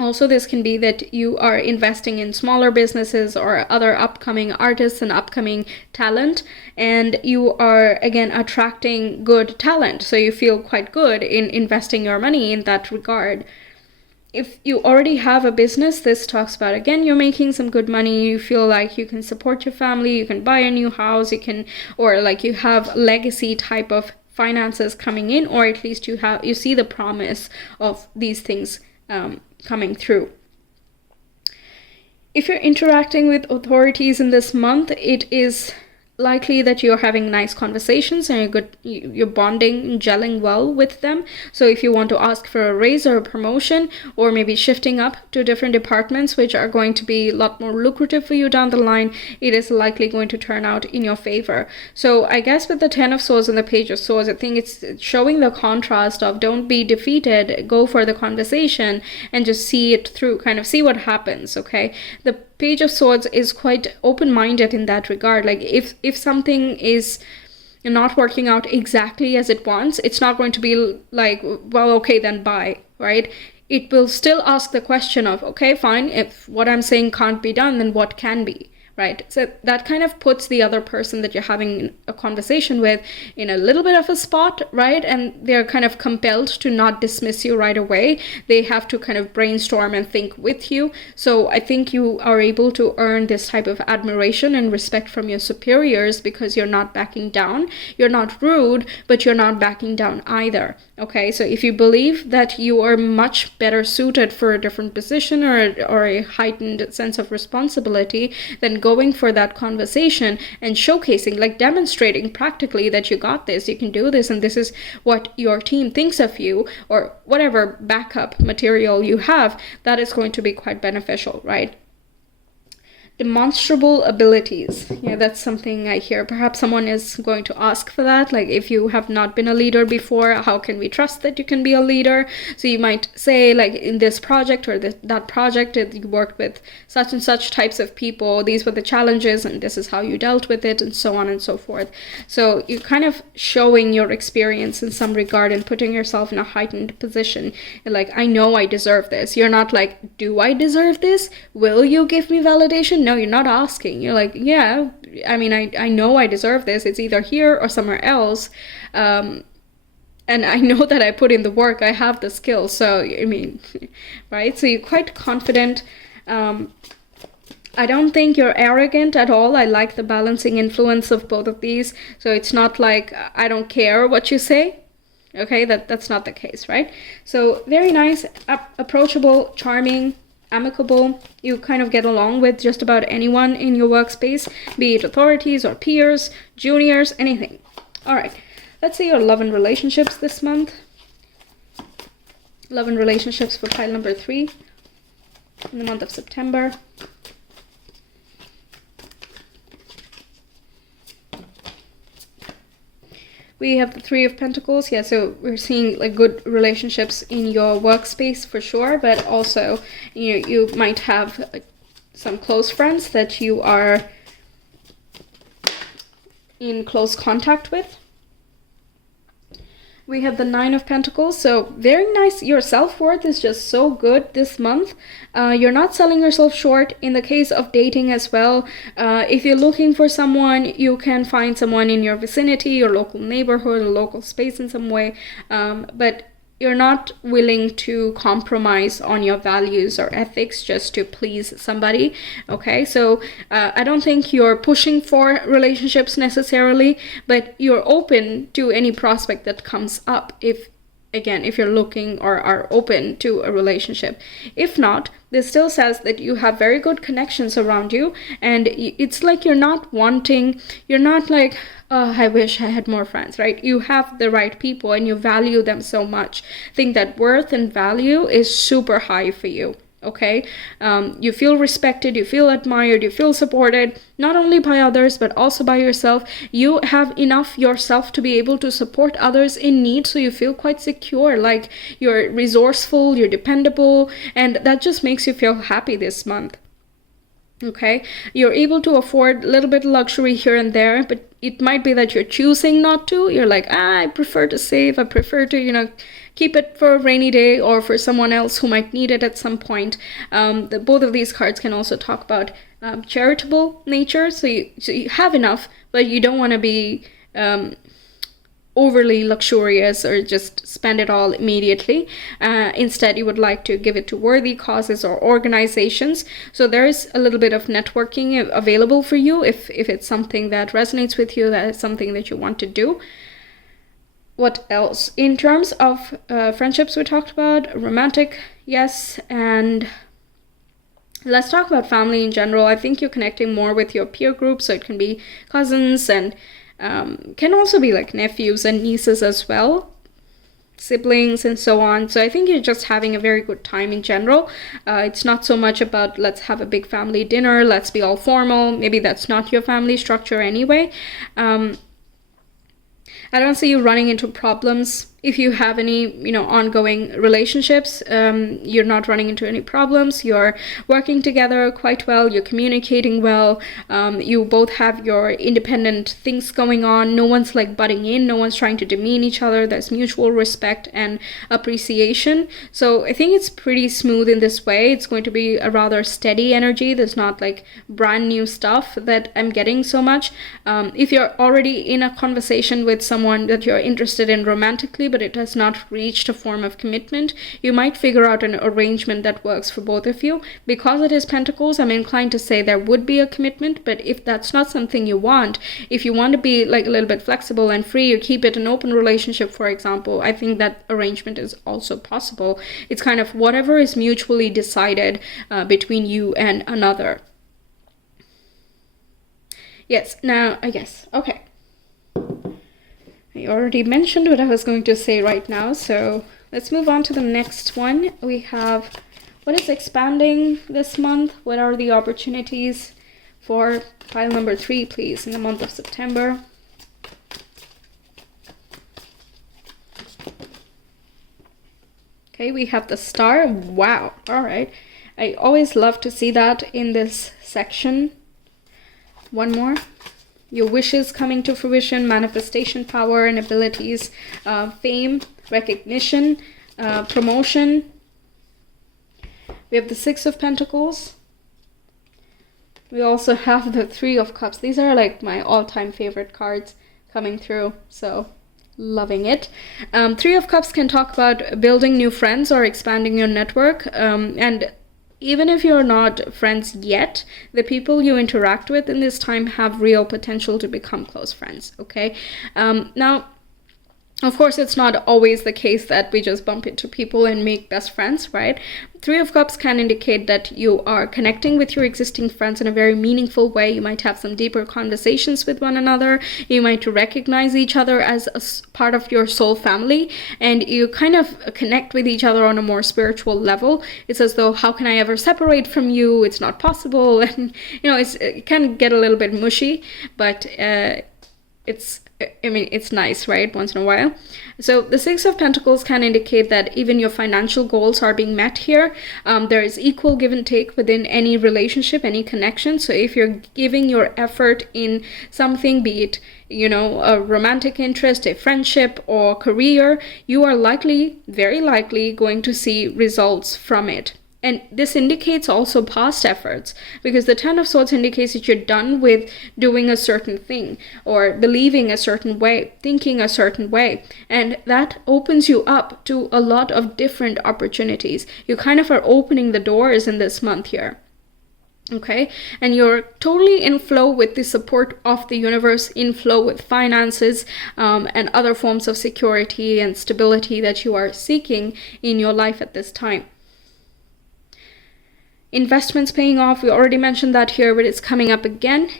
Also, this can be that you are investing in smaller businesses or other upcoming artists and upcoming talent, and you are, again, attracting good talent. So you feel quite good in investing your money in that regard. If you already have a business, this talks about, again, you're making some good money, you feel like you can support your family, you can buy a new house, you can, or like you have legacy type of finances coming in, or at least you see the promise of these things coming through. If you're interacting with authorities in this month, it is likely that you're having nice conversations and you're bonding and gelling well with them. So if you want to ask for a raise or a promotion, or maybe shifting up to different departments which are going to be a lot more lucrative for you down the line, it is likely going to turn out in your favor. So I guess with the Ten of Swords and the Page of Swords, I think it's showing the contrast of don't be defeated, go for the conversation and just see it through, kind of see what happens. Okay, the Page of Swords is quite open-minded in that regard. Like if something is not working out exactly as it wants, it's not going to be like, well, okay, then bye, right? It will still ask the question of, okay, fine, if what I'm saying can't be done, then what can be? Right? So that kind of puts the other person that you're having a conversation with in a little bit of a spot, right? And they're kind of compelled to not dismiss you right away. They have to kind of brainstorm and think with you. So I think you are able to earn this type of admiration and respect from your superiors because you're not backing down. You're not rude, but you're not backing down either. Okay, so if you believe that you are much better suited for a different position or a heightened sense of responsibility, then going for that conversation and showcasing, like demonstrating practically that you got this, you can do this, and this is what your team thinks of you, or whatever backup material you have, that is going to be quite beneficial, right? Demonstrable abilities. Yeah, that's something I hear. Perhaps someone is going to ask for that. Like, if you have not been a leader before, how can we trust that you can be a leader? So you might say, like, in this project or that project, you worked with such and such types of people. These were the challenges, and this is how you dealt with it, and so on and so forth. So you're kind of showing your experience in some regard and putting yourself in a heightened position. You're like, I know I deserve this. You're not like, do I deserve this? Will you give me validation? No, you're not asking. You're like, yeah, I mean, I know I deserve this. It's either here or somewhere else. And I know that I put in the work. I have the skills. So, I mean, right? So you're quite confident. I don't think you're arrogant at all. I like the balancing influence of both of these. So it's not like, I don't care what you say. Okay, that's not the case, right? So very nice, approachable, charming, amicable. You kind of get along with just about anyone in your workspace, be it authorities or peers, juniors, anything. All right, let's see your love and relationships this month. Love and relationships for pile number 3 in the month of September. We have the Three of Pentacles. Yeah, so we're seeing like good relationships in your workspace for sure, but also you might have some close friends that you are in close contact with. We have the Nine of Pentacles, so very nice. Your self-worth is just so good this month. You're not selling yourself short in the case of dating as well. If you're looking for someone, you can find someone in your vicinity, your local neighborhood, a local space in some way, but you're not willing to compromise on your values or ethics just to please somebody, okay? So I don't think you're pushing for relationships necessarily, but you're open to any prospect that comes up if you're looking or are open to a relationship. If not, this still says that you have very good connections around you, and it's like you're not like, oh, I wish I had more friends, right? You have the right people and you value them so much. I think that worth and value is super high for you. Okay, you feel respected, you feel admired, you feel supported, not only by others but also by yourself. You have enough yourself to be able to support others in need, so you feel quite secure, like you're resourceful, you're dependable, and that just makes you feel happy this month. Okay, you're able to afford a little bit of luxury here and there, but it might be that you're choosing not to. You're like, I prefer to save, I prefer to, keep it for a rainy day or for someone else who might need it at some point. Both of these cards can also talk about charitable nature. So you have enough, but you don't want to be overly luxurious or just spend it all immediately. Instead, you would like to give it to worthy causes or organizations. So there is a little bit of networking available for you if it's something that resonates with you, that is something that you want to do. What else? In terms of friendships, we talked about romantic, yes, and Let's talk about family in general. I think you're connecting more with your peer group, so it can be cousins and can also be like nephews and nieces as well, siblings and so on. So I think you're just having a very good time in general. It's not so much about let's have a big family dinner, let's be all formal. Maybe that's not your family structure anyway. I don't see you running into problems. If you have any, ongoing relationships, you're not running into any problems. You're working together quite well. You're communicating well. You both have your independent things going on. No one's like butting in. No one's trying to demean each other. There's mutual respect and appreciation. So I think it's pretty smooth in this way. It's going to be a rather steady energy. There's not like brand new stuff that I'm getting so much. If you're already in a conversation with someone that you're interested in romantically, but it has not reached a form of commitment, you might figure out an arrangement that works for both of you. Because it is Pentacles, I'm inclined to say there would be a commitment, but if that's not something you want, if you want to be like a little bit flexible and free, you keep it an open relationship, for example, I think that arrangement is also possible. It's kind of whatever is mutually decided between you and another. Yes, now, I guess, okay. I already mentioned what I was going to say right now, so let's move on to the next one. We have what is expanding this month? What are the opportunities for pile number 3, please, in the month of September? Okay, we have the Star. Wow, all right. I always love to see that in this section. One more. Your wishes coming to fruition, manifestation power and abilities, fame, recognition, promotion. We have the 6 of Pentacles. We also have the 3 of Cups. These are like my all-time favorite cards coming through, so loving it. 3 of Cups can talk about building new friends or expanding your network, and even if you're not friends yet, the people you interact with in this time have real potential to become close friends, okay? Now, of course, it's not always the case that we just bump into people and make best friends, right? 3 of Cups can indicate that you are connecting with your existing friends in a very meaningful way. You might have some deeper conversations with one another. You might recognize each other as a part of your soul family, and you kind of connect with each other on a more spiritual level. It's as though, how can I ever separate from you? It's not possible. And, it can get a little bit mushy, but it's nice, right? Once in a while. So the 6 of Pentacles can indicate that even your financial goals are being met here. There is equal give and take within any relationship, any connection. So if you're giving your effort in something, be it, a romantic interest, a friendship, or career, you are very likely going to see results from it. And this indicates also past efforts, because the 10 of Swords indicates that you're done with doing a certain thing or believing a certain way, thinking a certain way. And that opens you up to a lot of different opportunities. You kind of are opening the doors in this month here. Okay, and you're totally in flow with the support of the universe, in flow with finances and other forms of security and stability that you are seeking in your life at this time. Investments paying off, we already mentioned that here, but it's coming up again.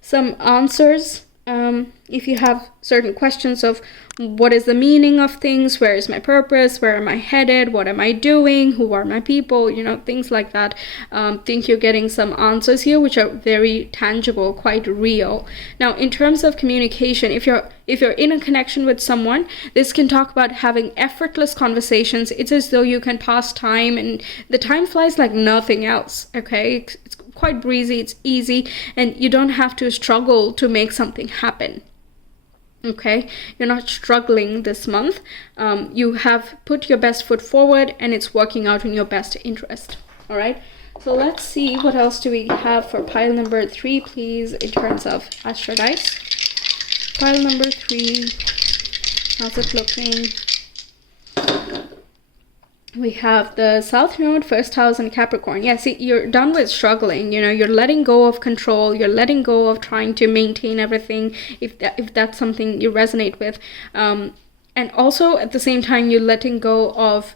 Some answers, if you have certain questions of what is the meaning of things, where is my purpose, where am I headed, what am I doing, who are my people, things like that. Think you're getting some answers here which are very tangible, quite real. Now, in terms of communication, if you're in a connection with someone, this can talk about having effortless conversations. It's as though you can pass time, and the time flies like nothing else, okay? It's quite breezy, it's easy, and you don't have to struggle to make something happen. Okay, you're not struggling this month. You have put your best foot forward, and it's working out in your best interest. All right, so let's see what else do we have for pile number 3, please, in terms of Astro Dice. Pile number 3, how's it looking? We have the South Node, first house, and Capricorn. Yeah, see, you're done with struggling. You're letting go of control. You're letting go of trying to maintain everything, if that's something you resonate with. And also, at the same time, you're letting go of,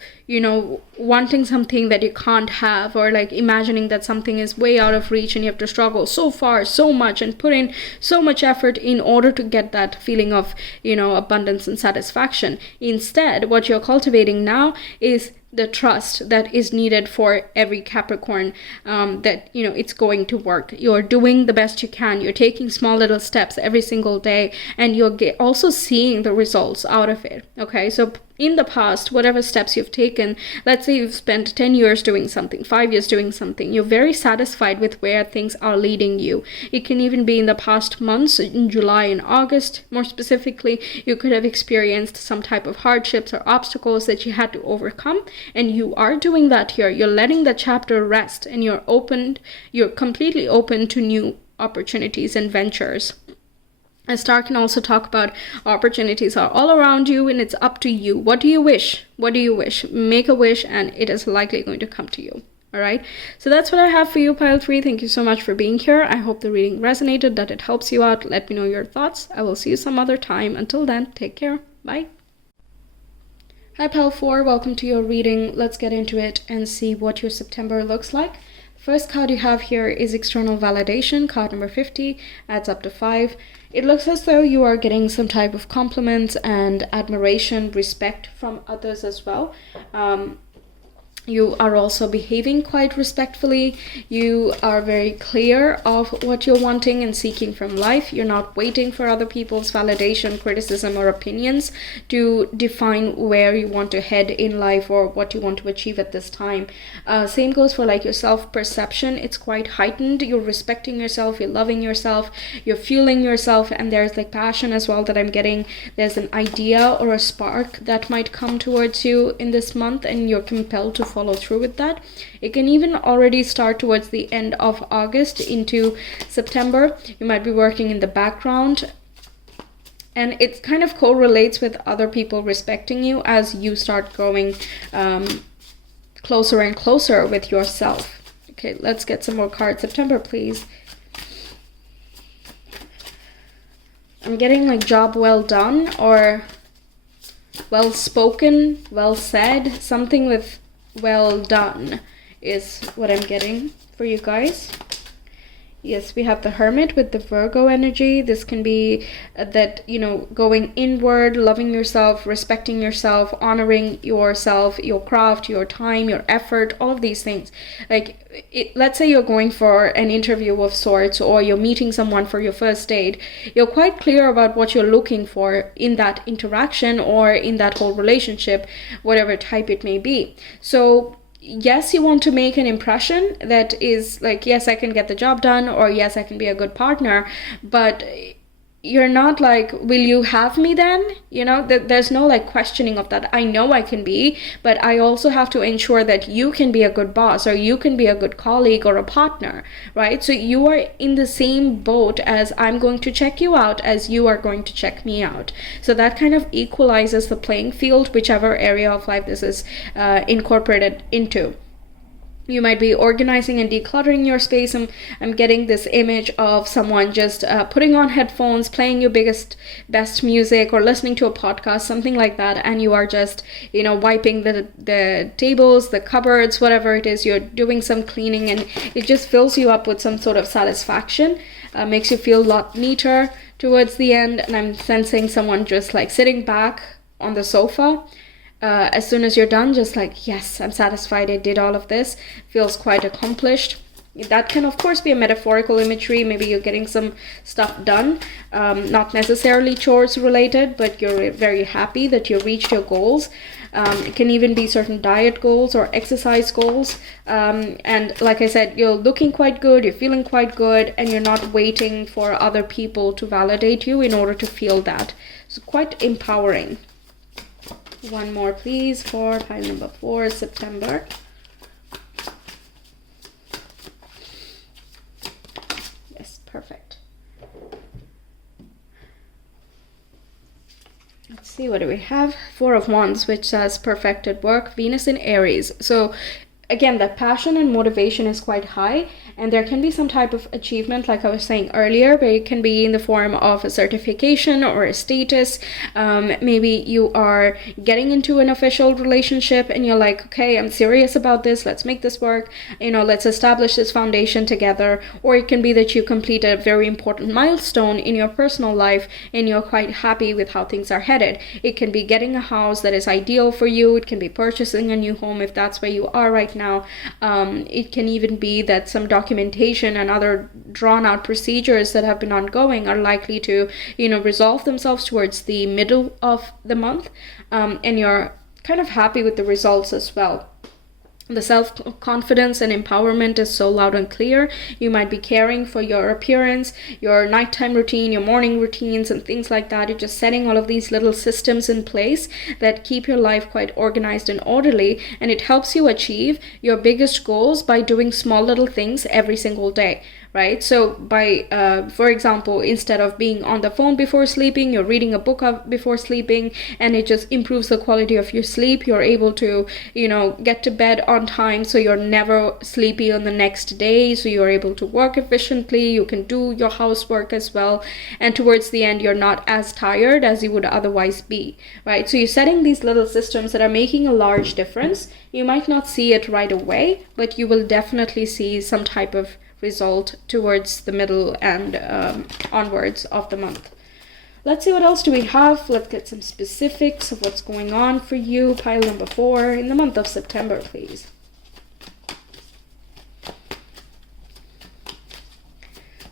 wanting something that you can't have, or like imagining that something is way out of reach and you have to struggle so far, so much, and put in so much effort in order to get that feeling of, abundance and satisfaction. Instead, what you're cultivating now is the trust that is needed for every Capricorn, that it's going to work. You're doing the best you can. You're taking small little steps every single day, and you're also seeing the results out of it. Okay, so in the past, whatever steps you've taken, let's say you've spent 10 years doing something, 5 years doing something, you're very satisfied with where things are leading you. It can even be in the past months, in July and August more specifically, you could have experienced some type of hardships or obstacles that you had to overcome, and you are doing that here. You're letting the chapter rest, and you're completely open to new opportunities and ventures. A star can also talk about opportunities are all around you, and it's up to you. What do you wish? What do you wish? Make a wish, and it is likely going to come to you. All right, so that's what I have for you, pile 3. Thank you so much for being here. I hope the reading resonated, that it helps you out. Let me know your thoughts. I will see you some other time. Until then, take care. Bye. Hi, pile 4. Welcome to your reading. Let's get into it and see what your September looks like. First card you have here is External Validation. Card number 50 adds up to 5. It looks as though you are getting some type of compliments and admiration, respect from others as well. You are also behaving quite respectfully. You are very clear of what you're wanting and seeking from life. You're not waiting for other people's validation, criticism, or opinions to define where you want to head in life or what you want to achieve at this time. Same goes for like your self-perception. It's quite heightened. You're respecting yourself, you're loving yourself, you're fueling yourself, and there's like passion as well that I'm getting. There's an idea or a spark that might come towards you in this month, and you're compelled to follow through with that. It can even already start towards the end of August into September. You might be working in the background, and it kind of correlates with other people respecting you as you start going closer and closer with yourself. Okay, let's get some more cards. September, please. I'm getting like job well done, or well spoken, well said, something with well done is what I'm getting for you guys. Yes, we have the Hermit with the Virgo energy. This can be that, going inward, loving yourself, respecting yourself, honoring yourself, your craft, your time, your effort, all of these things. Let's say you're going for an interview of sorts, or you're meeting someone for your first date. You're quite clear about what you're looking for in that interaction or in that whole relationship, whatever type it may be. So yes, you want to make an impression that is like, yes, I can get the job done, or yes, I can be a good partner, but you're not like, will you have me then? There's no like questioning of that. I know I can be, but I also have to ensure that you can be a good boss, or you can be a good colleague or a partner, right? So you are in the same boat as I'm going to check you out as you are going to check me out. So that kind of equalizes the playing field, whichever area of life this is incorporated into. You might be organizing and decluttering your space. I'm getting this image of someone just putting on headphones, playing your best music, or listening to a podcast, something like that, and you are just, wiping the tables, the cupboards, whatever it is. You're doing some cleaning, and it just fills you up with some sort of satisfaction, makes you feel a lot neater towards the end. And I'm sensing someone just like sitting back on the sofa. As soon as you're done, just like, yes, I'm satisfied, I did all of this. Feels quite accomplished. That can, of course, be a metaphorical imagery. Maybe you're getting some stuff done, not necessarily chores related, but you're very happy that you reached your goals. It can even be certain diet goals or exercise goals. And like I said, you're looking quite good, you're feeling quite good, and you're not waiting for other people to validate you in order to feel that. So quite empowering. One more, please, for pile number 4, September. Yes, perfect. Let's see, what do we have? 4 of Wands, which says perfected work, Venus in Aries. So again, that passion and motivation is quite high, and there can be some type of achievement, like I was saying earlier, where it can be in the form of a certification or a status. Maybe you are getting into an official relationship and you're like, okay, I'm serious about this, let's make this work, let's establish this foundation together. Or it can be that you complete a very important milestone in your personal life and you're quite happy with how things are headed. It can be getting a house that is ideal for you. It can be purchasing a new home if that's where you are right now. It can even be that some documentation and other drawn out procedures that have been ongoing are likely to resolve themselves towards the middle of the month, and you're kind of happy with the results as well. The self-confidence and empowerment is so loud and clear. You might be caring for your appearance, your nighttime routine, your morning routines, and things like that. You're just setting all of these little systems in place that keep your life quite organized and orderly, and it helps you achieve your biggest goals by doing small little things every single day. Right? So by, for example, instead of being on the phone before sleeping, you're reading a book before sleeping, and it just improves the quality of your sleep. You're able to, get to bed on time, so you're never sleepy on the next day. So you're able to work efficiently. You can do your housework as well. And towards the end, you're not as tired as you would otherwise be, right? So you're setting these little systems that are making a large difference. You might not see it right away, but you will definitely see some type of result towards the middle and onwards of the month. Let's see, what else do we have? Let's get some specifics of what's going on for you. Pile number 4 in the month of September, please.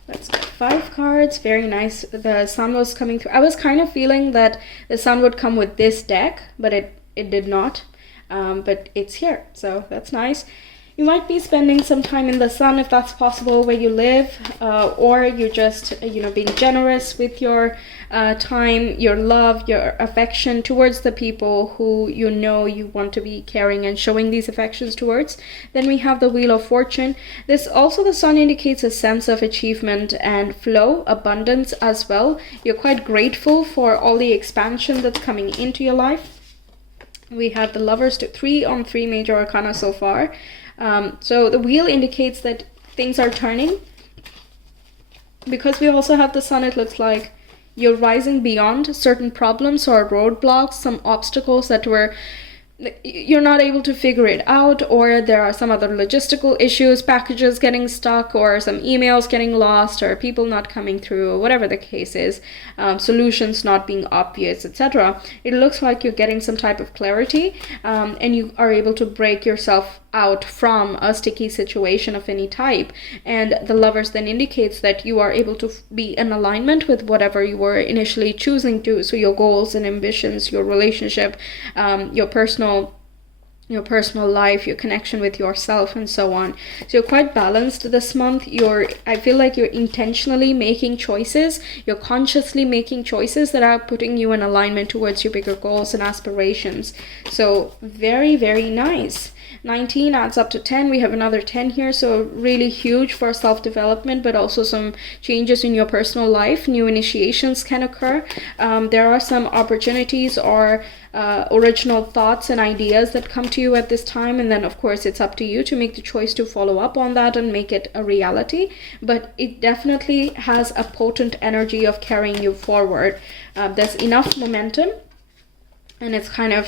Let's get 5 cards. Very nice. The sun was coming through. I was kind of feeling that the sun would come with this deck, but it did not. But it's here, so that's nice. You might be spending some time in the sun if that's possible where you live, or you're just, being generous with your time, your love, your affection towards the people who you want to be caring and showing these affections towards. Then we have the Wheel of Fortune. This also, the sun indicates a sense of achievement and flow, abundance as well. You're quite grateful for all the expansion that's coming into your life. We have the Lovers to 3 on 3 major arcana so far. So the wheel indicates that things are turning. Because we also have the sun, it looks like you're rising beyond certain problems or roadblocks, some obstacles that you're not able to figure it out, or there are some other logistical issues, packages getting stuck, or some emails getting lost, or people not coming through, or whatever the case is, solutions not being obvious, etc. It looks like you're getting some type of clarity, and you are able to break yourself out from a sticky situation of any type. And the Lovers then indicates that you are able to be in alignment with whatever you were initially choosing to. So your goals and ambitions, your relationship, your personal life, your connection with yourself, and so on. So you're quite balanced this month. I feel like you're intentionally making choices. You're consciously making choices that are putting you in alignment towards your bigger goals and aspirations. So very, very nice. 19 adds up to 10. We have another 10 here, so really huge for self-development, but also some changes in your personal life. New initiations can occur. There are some opportunities or original thoughts and ideas that come to you at this time, and then of course it's up to you to make the choice to follow up on that and make it a reality. But it definitely has a potent energy of carrying you forward. There's enough momentum, and it's kind of,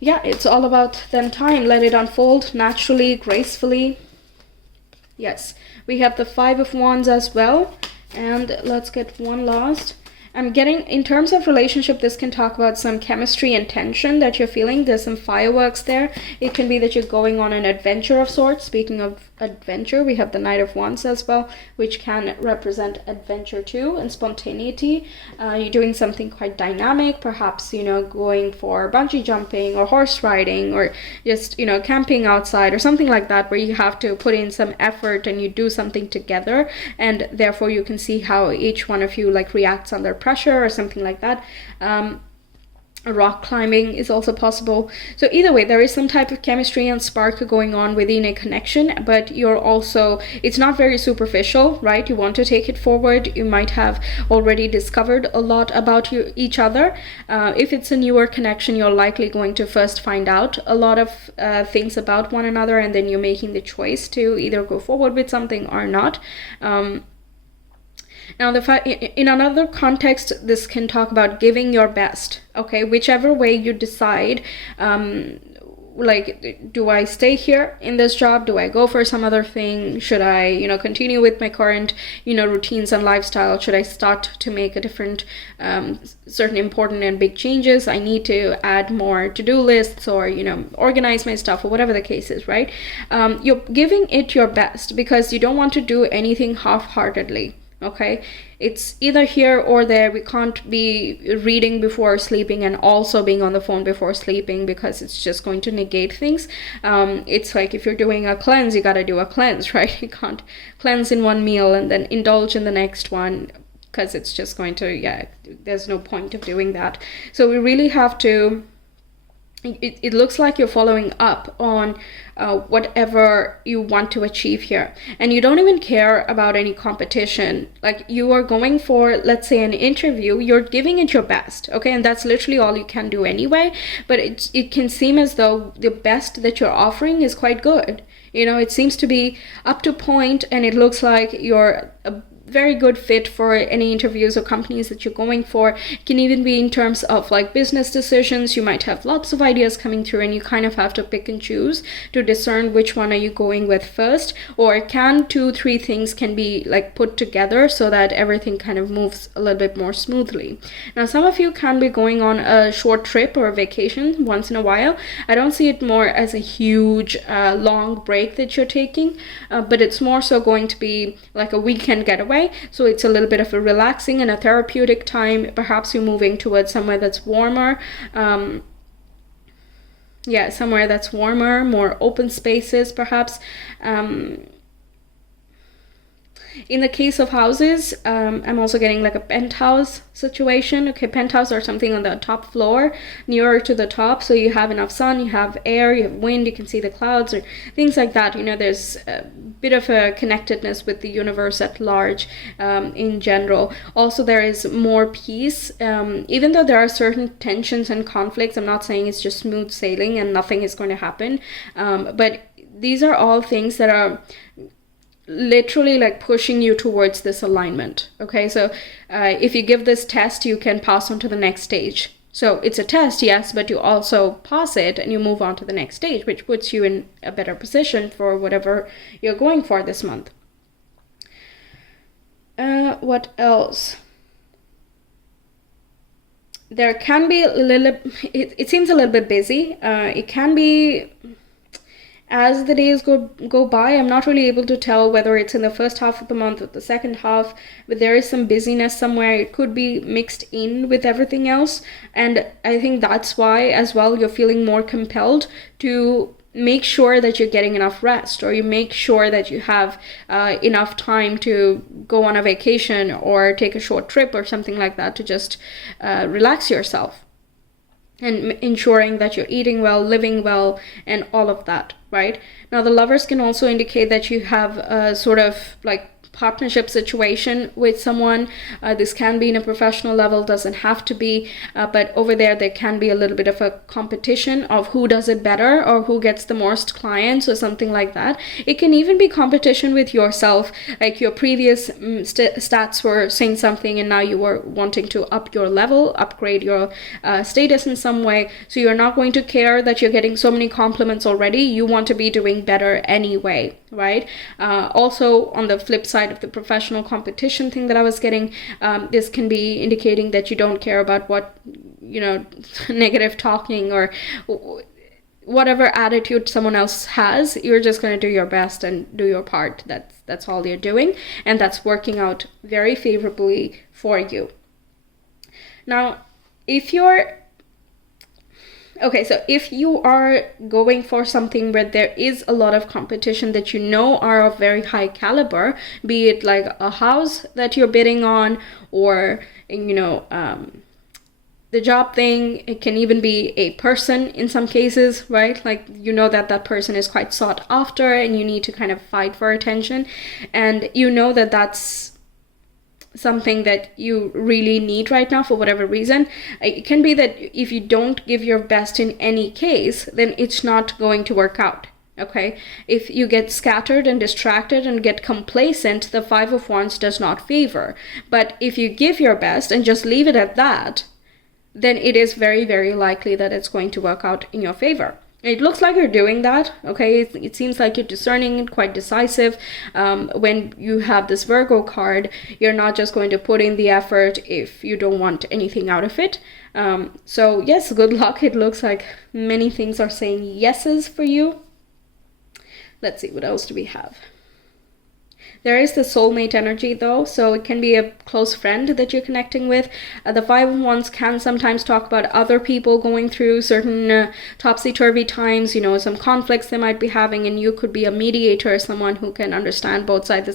it's all about then time. Let it unfold naturally, gracefully. Yes, we have the 5 of Wands as well. And let's get one last. I'm getting, in terms of relationship, this can talk about some chemistry and tension that you're feeling. There's some fireworks there. It can be that you're going on an adventure of sorts. Speaking of adventure, we have the Knight of Wands as well, which can represent adventure too and spontaneity. You're doing something quite dynamic, perhaps, going for bungee jumping or horse riding, or just, camping outside or something like that, where you have to put in some effort and you do something together, and therefore you can see how each one of you reacts under pressure or something like that. Rock climbing is also possible. So either way, there is some type of chemistry and spark going on within a connection, but you're also, it's not very superficial, right? You want to take it forward. You might have already discovered a lot about each other. If it's a newer connection, you're likely going to first find out a lot of things about one another, and then you're making the choice to either go forward with something or not. Now, in another context, this can talk about giving your best, okay? Whichever way you decide, like, do I stay here in this job? Do I go for some other thing? Should I, continue with my current, routines and lifestyle? Should I start to make a different, certain important and big changes? I need to add more to-do lists or, organize my stuff or whatever the case is, right? You're giving it your best because you don't want to do anything half-heartedly. Okay, it's either here or there. We can't be reading before sleeping and also being on the phone before sleeping because it's just going to negate things. It's like if you're doing a cleanse, you got to do a cleanse, right? You can't cleanse in one meal and then indulge in the next one because it's just going to, there's no point of doing that. So we really have to, it looks like you're following up on whatever you want to achieve here, and you don't even care about any competition. Like, you are going for, let's say, an interview, you're giving it your best, okay? And that's literally all you can do anyway, but it can seem as though the best that you're offering is quite good. It seems to be up to point, and it looks like you're a very good fit for any interviews or companies that you're going for. It can even be in terms of like business decisions. You might have lots of ideas coming through and you kind of have to pick and choose to discern which one are you going with first, or can 2-3 things can be like put together so that everything kind of moves a little bit more smoothly. Now, some of you can be going on a short trip or a vacation once in a while. I don't see it more as a huge long break that you're taking, but it's more so going to be like a weekend getaway. So it's a little bit of a relaxing and a therapeutic time. Perhaps you're moving towards somewhere that's warmer. Somewhere that's warmer, more open spaces, perhaps. In the case of houses, I'm also getting like a penthouse situation. Okay, penthouse or something on the top floor, nearer to the top, so you have enough sun, you have air, you have wind, you can see the clouds or things like that. There's a bit of a connectedness with the universe at large in general. Also, there is more peace. Even though there are certain tensions and conflicts, I'm not saying it's just smooth sailing and nothing is going to happen, but these are all things that are literally like pushing you towards this alignment. Okay, so if you give this test, you can pass on to the next stage. So it's a test, yes, but you also pass it and you move on to the next stage, which puts you in a better position for whatever you're going for this month. What else? There can be a little, it seems a little bit busy. It can be, as the days go by, I'm not really able to tell whether it's in the first half of the month or the second half, but there is some busyness somewhere. It could be mixed in with everything else, and I think that's why as well you're feeling more compelled to make sure that you're getting enough rest, or you make sure that you have enough time to go on a vacation or take a short trip or something like that to just relax yourself. And ensuring that you're eating well, living well, and all of that, right? Now, the Lovers can also indicate that you have a sort of like partnership situation with someone. This can be in a professional level, doesn't have to be, but over there can be a little bit of a competition of who does it better or who gets the most clients or something like that. It can even be competition with yourself, like your previous stats were saying something and now you were wanting to up your level, upgrade your status in some way. So you're not going to care that you're getting so many compliments already. You want to be doing better anyway, right? Also, on the flip side of the professional competition thing that I was getting, this can be indicating that you don't care about what, negative talking or whatever attitude someone else has. You're just going to do your best and do your part. That's all you're doing, and that's working out very favorably for you. Now, if you are going for something where there is a lot of competition that are of very high caliber, be it like a house that you're bidding on, or the job thing. It can even be a person in some cases, right? Like, you know that that person is quite sought after and you need to kind of fight for attention, and you know that that's something that you really need right now for whatever reason. It can be that if you don't give your best in any case, then it's not going to work out. Okay, if you get scattered and distracted and get complacent, the Five of Wands does not favor. But if you give your best and just leave it at that, then it is very, very likely that it's going to work out in your favor. It looks like you're doing that, okay? It seems like you're discerning, quite decisive. When you have this Virgo card, you're not just going to put in the effort if you don't want anything out of it. So yes, good luck. It looks like many things are saying yeses for you. Let's see, what else do we have? There is the soulmate energy though, so it can be a close friend that you're connecting with. The Five of Wands can sometimes talk about other people going through certain topsy-turvy times, you know, some conflicts they might be having, and you could be a mediator, someone who can understand both sides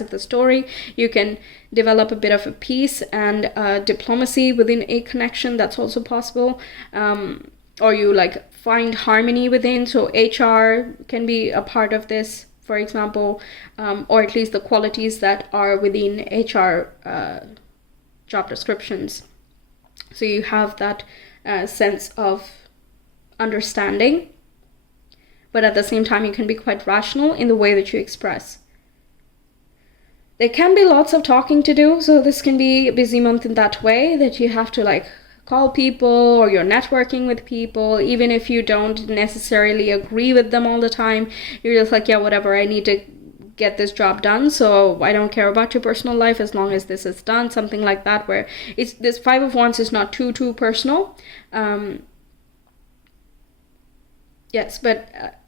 of the story. You can develop a bit of a peace and diplomacy within a connection. That's also possible. Or you like find harmony within, so HR can be a part of this, for example, or at least the qualities that are within HR job descriptions. So you have that sense of understanding, but at the same time you can be quite rational in the way that you express. There can be lots of talking to do, so this can be a busy month in that way, that you have to like call people, or you're networking with people, even if you don't necessarily agree with them all the time. You're just like, yeah, whatever, I need to get this job done, so I don't care about your personal life as long as this is done, something like that, where it's this Five of Wands is not too personal. Yes, but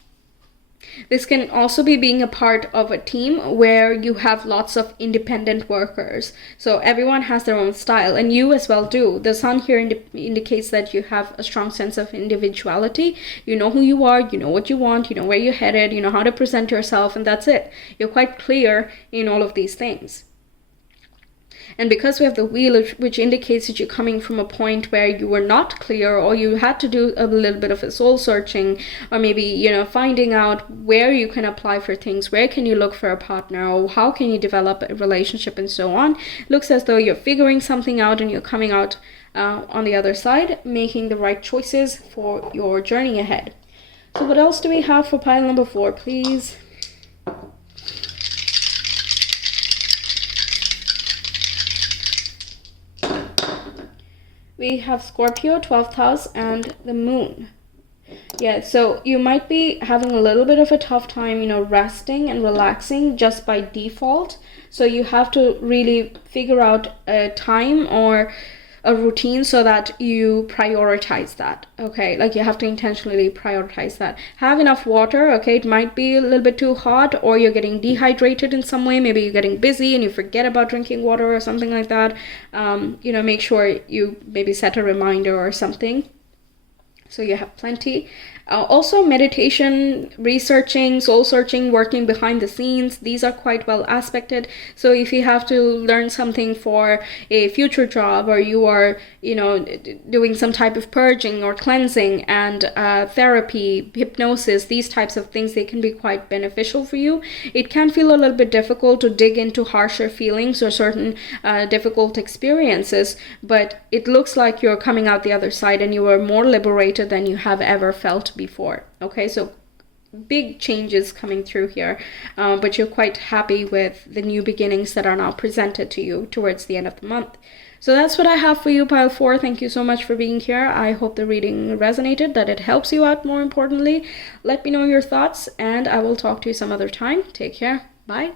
this can also be being a part of a team where you have lots of independent workers. So everyone has their own style, and you as well do. The Sun here indicates that you have a strong sense of individuality. You know who you are, you know what you want, you know where you're headed, you know how to present yourself, and that's it. You're quite clear in all of these things. And because we have the wheel, which indicates that you're coming from a point where you were not clear, or you had to do a little bit of a soul searching, or maybe, you know, finding out where you can apply for things, where can you look for a partner, or how can you develop a relationship, and so on. Looks as though you're figuring something out and you're coming out on the other side, making the right choices for your journey ahead. So what else do we have for pile number 4, please? We have Scorpio, 12th house, and the moon. Yeah, so you might be having a little bit of a tough time, you know, resting and relaxing just by default. So you have to really figure out a time or a routine so that you prioritize that, okay? Like, you have to intentionally prioritize that. Have enough water, okay? It might be a little bit too hot, or you're getting dehydrated in some way. Maybe you're getting busy and you forget about drinking water or something like that. You know, make sure you maybe set a reminder or something so you have plenty. Also meditation, researching, soul searching, working behind the scenes, these are quite well aspected. So if you have to learn something for a future job, or you are, you know, doing some type of purging or cleansing, and therapy, hypnosis, these types of things, they can be quite beneficial for you. It can feel a little bit difficult to dig into harsher feelings or certain difficult experiences, but it looks like you're coming out the other side and you are more liberated than you have ever felt before. Okay, so big changes coming through here, but you're quite happy with the new beginnings that are now presented to you towards the end of the month. So that's what I have for you, pile 4. Thank you so much for being here. I hope the reading resonated, that it helps you out. More importantly, let me know your thoughts, and I will talk to you some other time. Take care. Bye.